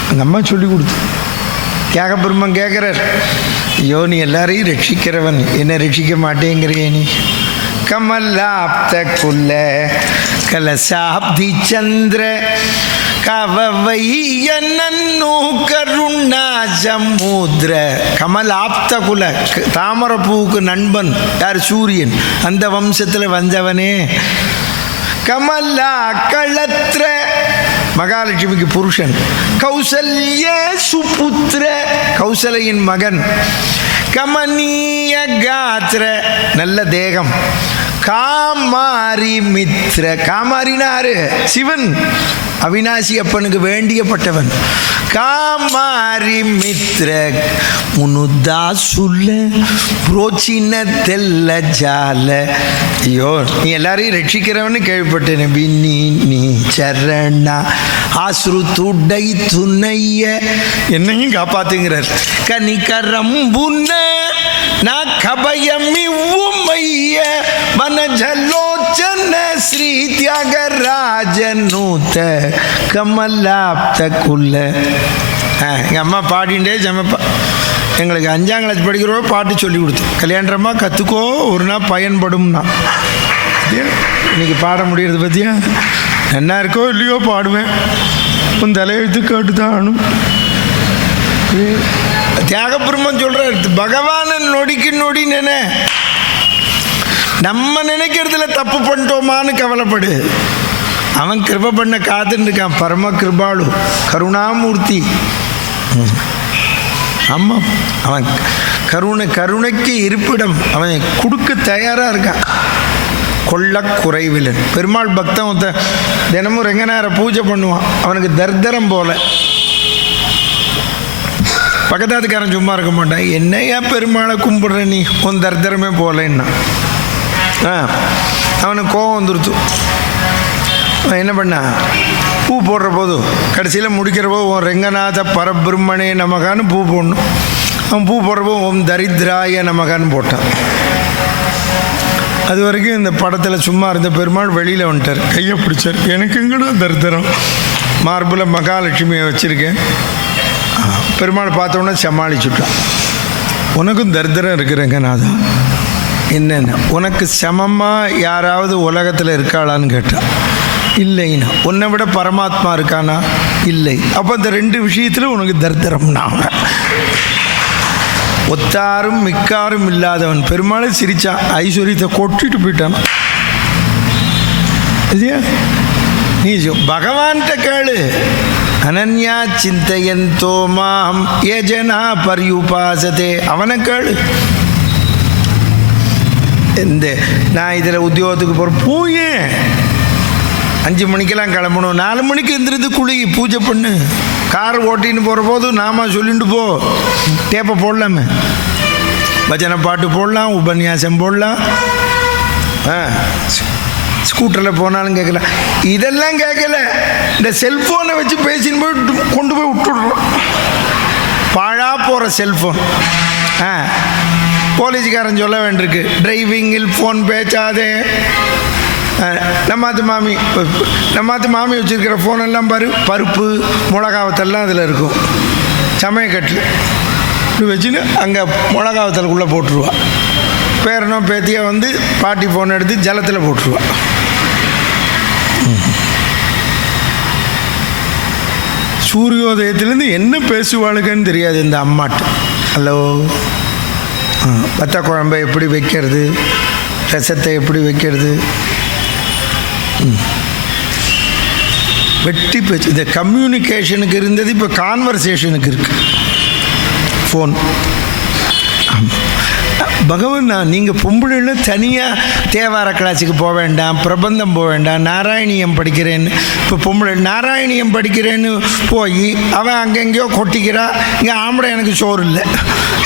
எங்கள் அம்மா சொல்லி கொடுத்து. தியாக பிரம்மன் கேட்குறார், ஐயோ நீ எல்லாரையும் ரட்சிக்கிறவன், என்ன ரட்சிக்க மாட்டேங்கிறியே நீ? கமலாப்த குல்ல கலசாப்தி சந்திர கவவைய நன்னு கருணா சமுத்திர. கமலாப்த குல, தாமரப்பூவுக்கு நண்பன் யார்? சூரியன். அந்த வம்சத்தில் வந்தவனே. கமலா களத்ர, மகாலட்சுமிக்கு புருஷன். கௌசல்ய சுபுத்திர, கௌசலையின் மகன். கமனீய காத்திர, நல்ல தேகம். காமாரி மித்ர. காமாரினாரு சிவன், அவினாசி அப்பனுக்கு வேண்டியப்பட்டவன். காமாரி மித்ர முனுதா சுல்ல புரோச்சின தெல்ல ஜால. ஐயோ, நீ எல்லாரையும் ரட்சிக்கிறவன்னு கேள்விப்பட்டேன். பின்னி நீ சரணா ஆசுரு துடை துணைய, என்னையும் காப்பாத்துங்கிறார். கனிகரம்புன்ன நான் கபயமி உமைய வனஜலோச்சன ஸ்ரீ தியாகராஜனூத்த கமலாப்த குல்ல. எங்கள் அம்மா பாடிண்டே ஜமப்பா. எங்களுக்கு 5ஆம் கிளாஸ் படிக்கிறவோ பாட்டு சொல்லி கொடுத்து, கல்யாணமா கற்றுக்கோ, ஒரு நாள் பயன்படும்னா. இன்னைக்கு பாட முடியறது பற்றியா? என்ன இருக்கோ இல்லையோ பாடுவேன். உன் தலையெழுத்து கேட்டு தான் ஆனும். தியாகபிரம்மன் சொல்றாரு, பகவான நொடிக்கு நொடி நினை. நம்ம நினைக்கிறதுல தப்பு பண்ணிட்டோமான்னு கவலைப்படு. அவன் கிருபை பண்ண காத்துன்னு இருக்கான். பரம கிருபாளு, கருணாமூர்த்தி. ஆமா, அவன் கருணைக்கு இருப்பிடம் அவன் கொடுக்க தயாரா இருக்கான். கொள்ள குறைவிலன். பெருமாள் பக்தன் தினமும் ரெங்கனார பூஜை பண்ணுவான். அவனுக்கு தர்தரம் போல. பக்கத்தாத்துக்காரன் சும்மா இருக்க மாட்டான். என்னையா பெருமாளை கும்பிடுற நீ, உன் தர்தரமே போலன்னா அவனுக்கு கோபம் வந்துருத்து. அவன் என்ன பண்ணா, பூ போடுற போது கடைசியில் முடிக்கிற போது ஓம் ரெங்கநாத பரபிரம்மனே நமகான்னு பூ போடணும். அவன் பூ போடுறப்போ ஓம் தரித்ராய நமகான்னு போட்டான். அது வரைக்கும் இந்த படத்தில் சும்மா இருந்த பெருமாள் வெளியில் வந்துட்டார். கையை பிடிச்சார். எனக்கு எங்கடா தரித்திரம், மார்பில் மகாலட்சுமியை வச்சுருக்கேன். பெருமாள் பார்த்தோன்னே சமாளிச்சுட்டான். உனக்கும் தரித்திரம் இருக்கிறேங்க நாதா. என்னென்ன உனக்கு சமமாக யாராவது உலகத்தில் இருக்காளான்னு கேட்டான். இல்லைன்னா. உன்னை விட பரமாத்மா இருக்கானா? இல்லை. அப்போ இந்த 2 விஷயத்தில் உனக்கு தரித்திரம்னா. ஒத்தாரும் மிக்காரும் இல்லாதவன். பெருமாளை சிரிச்சான். ஐஸ்வர்யத்தை கொட்டிட்டு போயிட்டான். இல்லையா? நீ பகவான்கிட்ட கேளு. அனன்யா சிந்தையந்தோ மாம் யஜனா பர்யுபாசதே. அவனை கேளு. இந்த நான் இதில் உத்தியோகத்துக்கு போகிற போயே 5 மணிக்கெல்லாம் கிளம்பணும். 4 மணிக்கு எந்திரிந்து குழி பூஜை பண்ணு. கார் ஓட்டின்னு போகிற போது நாம சொல்லிட்டு போ. டேப்பை போடலாமே, பஜனை பாட்டு போடலாம், உபன்யாசம் போடலாம். ஸ்கூட்டரில் போனாலும் கேட்கலாம். இதெல்லாம் கேட்கல. இந்த செல்ஃபோனை வச்சு பேசின்னு போய் கொண்டு போய் விட்டுடுறோம். பாழா போகிற செல்ஃபோன். போலீஸ்காரன் சொல்ல வேண்டியிருக்கு, டிரைவிங்கில் ஃபோன் பேச்சாதே. நம்மாத்து மாமி வச்சுருக்கிற ஃபோனெல்லாம் பருப்பு மிளகாவத்தெல்லாம் அதில் இருக்கும். சமயக்கட்டில் இப்படி வச்சுன்னு அங்கே மிளகாவத்தலுக்குள்ளே போட்டுருவா. பேரனோ பேத்தியா வந்து பாட்டி ஃபோன் எடுத்து ஜலத்தில் போட்டுருவா. சூரியோதயத்திலேருந்து என்ன பேசுவாளுங்கன்னு தெரியாது இந்த அம்மாட்ட. ஹலோ, வத்த குழம்பை எப்படி வைக்கிறது, ரசத்தை எப்படி வைக்கிறது, வெட்டி பேச்சு. இந்த கம்யூனிகேஷனுக்கு இருந்தது இப்போ கான்வர்சேஷனுக்கு இருக்கு ஃபோன். பகவான், நீங்கள் பொம்பளைன்னு தனியாக தேவார கிளாஸுக்கு போக வேண்டாம், பிரபந்தம் போக வேண்டாம், நாராயணியம் படிக்கிறேன்னு. இப்போ பொம்பளை நாராயணியம் படிக்கிறேன்னு போய் அவன் அங்கெங்கேயோ கொட்டிக்கிறான். இங்கே ஆம்பளை எனக்கு சோறு இல்லை,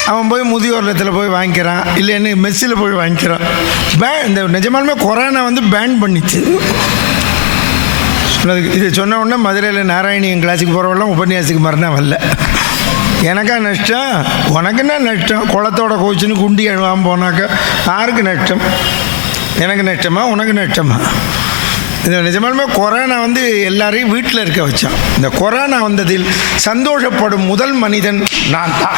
அவன் போய் முதியோர் இல்லத்தில் போய் வாங்கிக்கிறான், இல்லைன்னு மெஸ்ஸில் போய் வாங்கிக்கிறான். இந்த நிஜமாலுமே கொரோனா வந்து பேன் பண்ணிச்சு. இது சொன்ன உடனே மதுரையில் நாராயணியம் கிளாஸுக்கு போகிறவெல்லாம் உபன்யாசத்துக்கு மறுநாள் வரல. எனக்கா நஷ்டம், உனக்குன்னா நஷ்டம். குளத்தோட கோச்சின்னு குண்டி எழுவாமல் போனாக்கா யாருக்கு நஷ்டம்? எனக்கு நஷ்டமா உனக்கு நஷ்டமா? இது நிஜமாலுமே கொரோனா வந்து எல்லாரையும் வீட்டில் இருக்க வச்சான். இந்த கொரோனா வந்ததில் சந்தோஷப்படும் முதல் மனிதன் நான் தான்.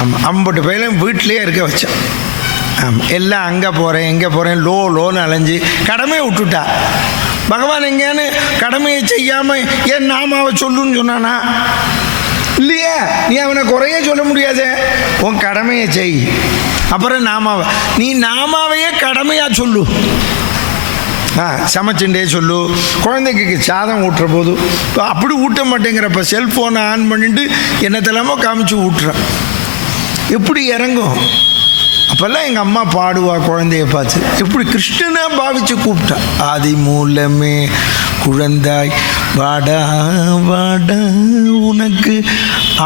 ஆமாம், 50 பேரையும் வீட்டிலே இருக்க வச்சான். ஆமாம், எல்லாம் அங்கே போகிறேன் இங்கே போகிறேன் லோன்னு அலைஞ்சு கடமையை விட்டுட்டா. பகவான் எங்கேயானு கடமையை செய்யாமல் ஏன் நாமாவை சொல்லுன்னு சொன்னானா? இல்லையே. நீ அவனை குறைய சொல்ல முடியாது. உன் கடமையை செய். அப்புறம் நாமாவை, நீ நாமாவையே கடமையாக சொல்லு. சமைச்சுட்டே சொல்லு. குழந்தைக்கு சாதம் ஊட்டுற போது அப்படி ஊட்ட மாட்டேங்கிறப்ப செல்ஃபோனை ஆன் பண்ணிட்டு என்னத்தெல்லாமோ காமிச்சு ஊட்டுறான். எப்படி இறங்கும்? அப்போல்லாம் எங்கள் அம்மா பாடுவா குழந்தைய பார்த்து, எப்படி கிருஷ்ணனா பாவிச்சு கூப்பிட்டா. ஆதி மூலமே குழந்தாய் வாடா வாடா உனக்கு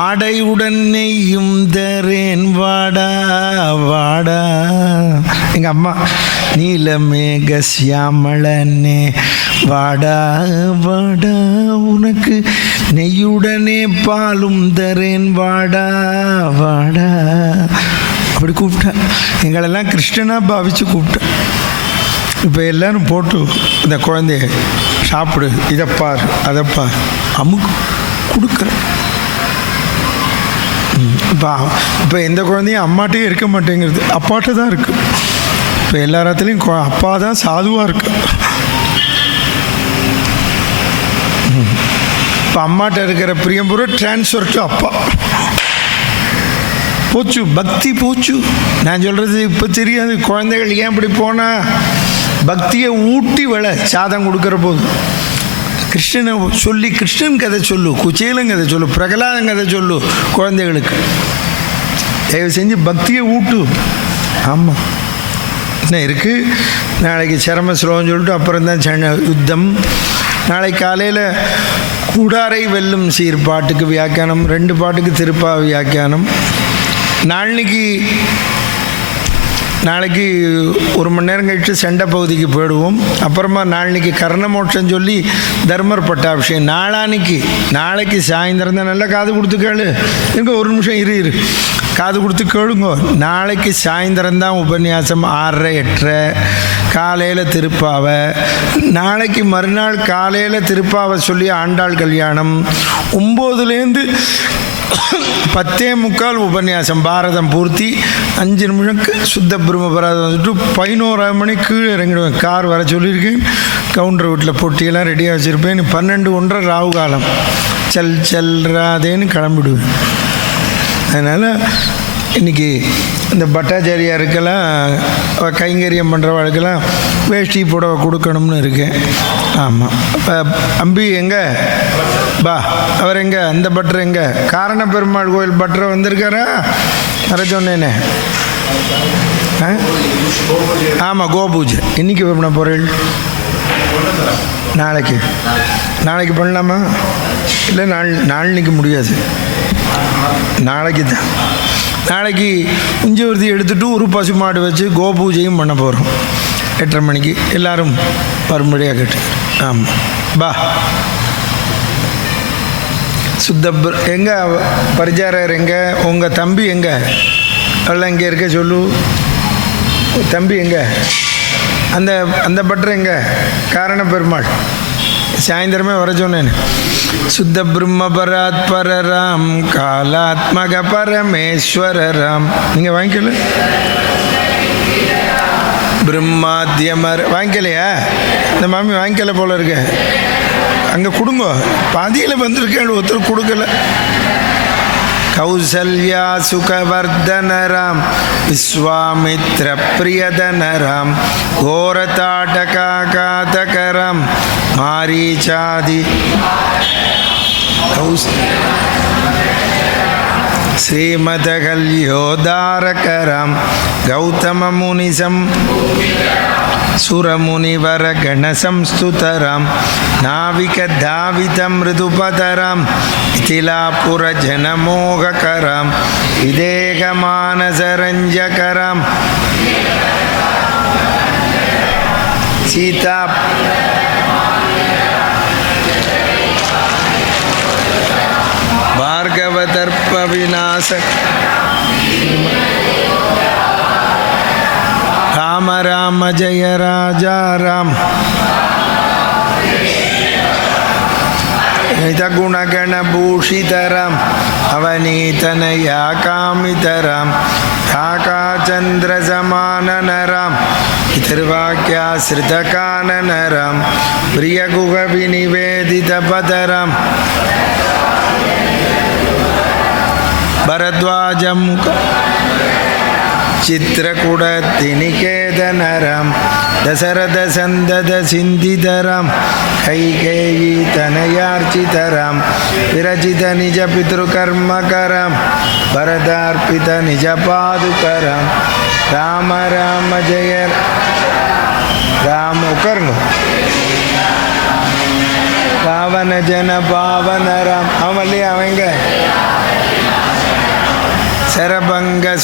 ஆடையுடன் நெய்யும் தரேன் வாடா வாடா. எங்கள் அம்மா நீலமேக சியாமளனே வாடா வாடா உனக்கு நெய்யுடனே பாலும் தரேன் வாடா வாடா. அப்படி கூப்பிட்டா. எங்களெல்லாம் கிருஷ்ணனா பாவிச்சு கூப்பிட்டா. இப்போ எல்லோரும் போட்டு இந்த குழந்தைய சாப்பிடு, இதை பார் அதை பார் அமுக்கு கொடுக்குறேன். இப்போ எந்த குழந்தையும் அம்மாட்டையும் இருக்க மாட்டேங்கிறது, அப்பாட்ட தான் இருக்குது. இப்போ எல்லாத்துலேயும் அப்பா தான் சாதுவாக இருக்கு. இப்போ அம்மாட்ட இருக்கிற பிரியம்பூரா டிரான்ஸ்ஃபர் டு அப்பா. போச்சு, பக்தி போச்சு. நான் சொல்கிறது இப்போ தெரியாது. குழந்தைகள் ஏன் இப்படி போனால் பக்தியை ஊட்டி சாதம் கொடுக்குற போது கிருஷ்ணனை சொல்லி கிருஷ்ணன் கதை சொல்லு, குச்சேலன் கதை சொல்லு, பிரகலாதன் கதை சொல்லு குழந்தைகளுக்கு. தயவு செஞ்சு பக்தியை ஊட்டு. ஆமாம், என்ன இருக்குது, நாளைக்கு சரம ஸ்லோகம் சொல்லிட்டு அப்புறம் தான் யுத்தம். நாளைக்கு காலையில் கூடாரை வெல்லும் சீர் பாட்டுக்கு வியாக்கியானம், 2 பாட்டுக்கு திருப்பா வியாக்கியானம். நாளைக்கு 1 மணி நேரம் கழித்து சண்டை பகுதிக்கு போயிடுவோம். அப்புறமா நாளைக்கு கர்ணமோட்சம் சொல்லி தர்மர் பட்டாபிஷேகம். நாளைக்கு சாயந்தரம் தான். நல்லா காது கொடுத்து கேளு. எங்கே 1 நிமிஷம் இரு காது கொடுத்து கேளுங்க. நாளைக்கு சாயந்தரம் தான் உபன்யாசம், 6:30 8:30. காலையில் திருப்பாவை. நாளைக்கு மறுநாள் காலையில் திருப்பாவை சொல்லி ஆண்டாள் கல்யாணம். 9லேருந்து 10:45 உபன்யாசம், பாரதம் பூர்த்தி. 5 நிமிஷம்க்கு சுத்த பிரம்ம பாரதம் வந்துட்டு 11 மணிக்கு இறங்கிடுவேன். கார் வர சொல்லியிருக்கேன். கவுண்டர் வீட்டில் பொட்டியெல்லாம் ரெடியாக வச்சுருப்பேன். 12:30 ராவு காலம். செல் ராதேன்னு கிளம்பிடுவேன். அதனால் இன்றைக்கி இந்த பட்டாச்சாரியாருக்கெல்லாம் கைங்கரியம் பண்ணுறவர்களுக்கெல்லாம் வேஷ்டி புடவை கொடுக்கணும்னு இருக்கேன். ஆமாம். இப்போ அம்பி எங்கே பா, அவர் எங்கே, அந்த பட்டர் எங்கே? காரண பெருமாள் கோயில் பட்டர் வந்திருக்காரா? வர சொன்னேனே. ஆமாம், கோபூஜை இன்றைக்கி பண்ண போகிறேன். நாளைக்கு பண்ணலாமா? இல்லை நாளைக்கு முடியாது, நாளைக்கு தான். நாளைக்கு உஞ்சவர்த்தி எடுத்துகிட்டு ஒரு பசு மாடு வச்சு கோபூஜையும் பண்ண போகிறோம். 8:30 மணிக்கு எல்லோரும் வரும்படியாக கேட்டு. ஆமாம், பா. எங்கே பரிச்சாரர் எங்கே? உங்கள் தம்பி எங்கே? எல்லாம் இங்கே இருக்க சொல்லு. தம்பி எங்கே? அந்த பட்டர் எங்கே? காரண பெருமாள் சாயந்தரமே வர சொன்னேன். சுத்த பிரம்ம பராத் பரராம் காலாத்மக பரமேஸ்வரராம். நீங்கள் வாங்கிக்கல? பிரம்மாத்தியமர் வாங்கிக்கலையா? இந்த மாமி வாங்கிக்கல போல இருக்க. அங்கே கொடுங்க, பாதியில் வந்திருக்கேன், ஒருத்தர் கொடுக்கல. கௌசல்யா சுகவர்தனராம் விஸ்வாமித்ர பிரியதனராம் கோரதாடகாதகராம் மாரீச்சாதி ஸ்ரீமதகல்யோதாரகராம் கௌதம முனிசம் சுரமுனிவர கணசம்ஸ்துதராம் நாவிக தாவிதம் ரிதுபதராம் இதிலாபுர ஜனமோககராம் விதேகமானசரஞ்சகராம் சீதா பார்கவதர்ப்ப விநாச ராம ராம ஜய ராஜா ராம் குணகணபூஷிதராம் அவனீதனயா காமிதராம் காகாச்சந்திரசமானனராம் திருவாக்கியாஸ்ருதகானனராம் பிரியகுக விநிவேதிதபதராம் பரத்வாஜம் चित्रकूटतिनिकेतनराम दशरथ सन्दद सिन्धितराम कैकेयी तनयार्चितराम विरचित निज पितृकर्मकराम भरतार्पित निज पादुकराम ராம ராம ஜெய ராம. உட்காருங்க. பாவன ஜன பாவன ராம். அவன் இல்லையா அவங்க சரபங்க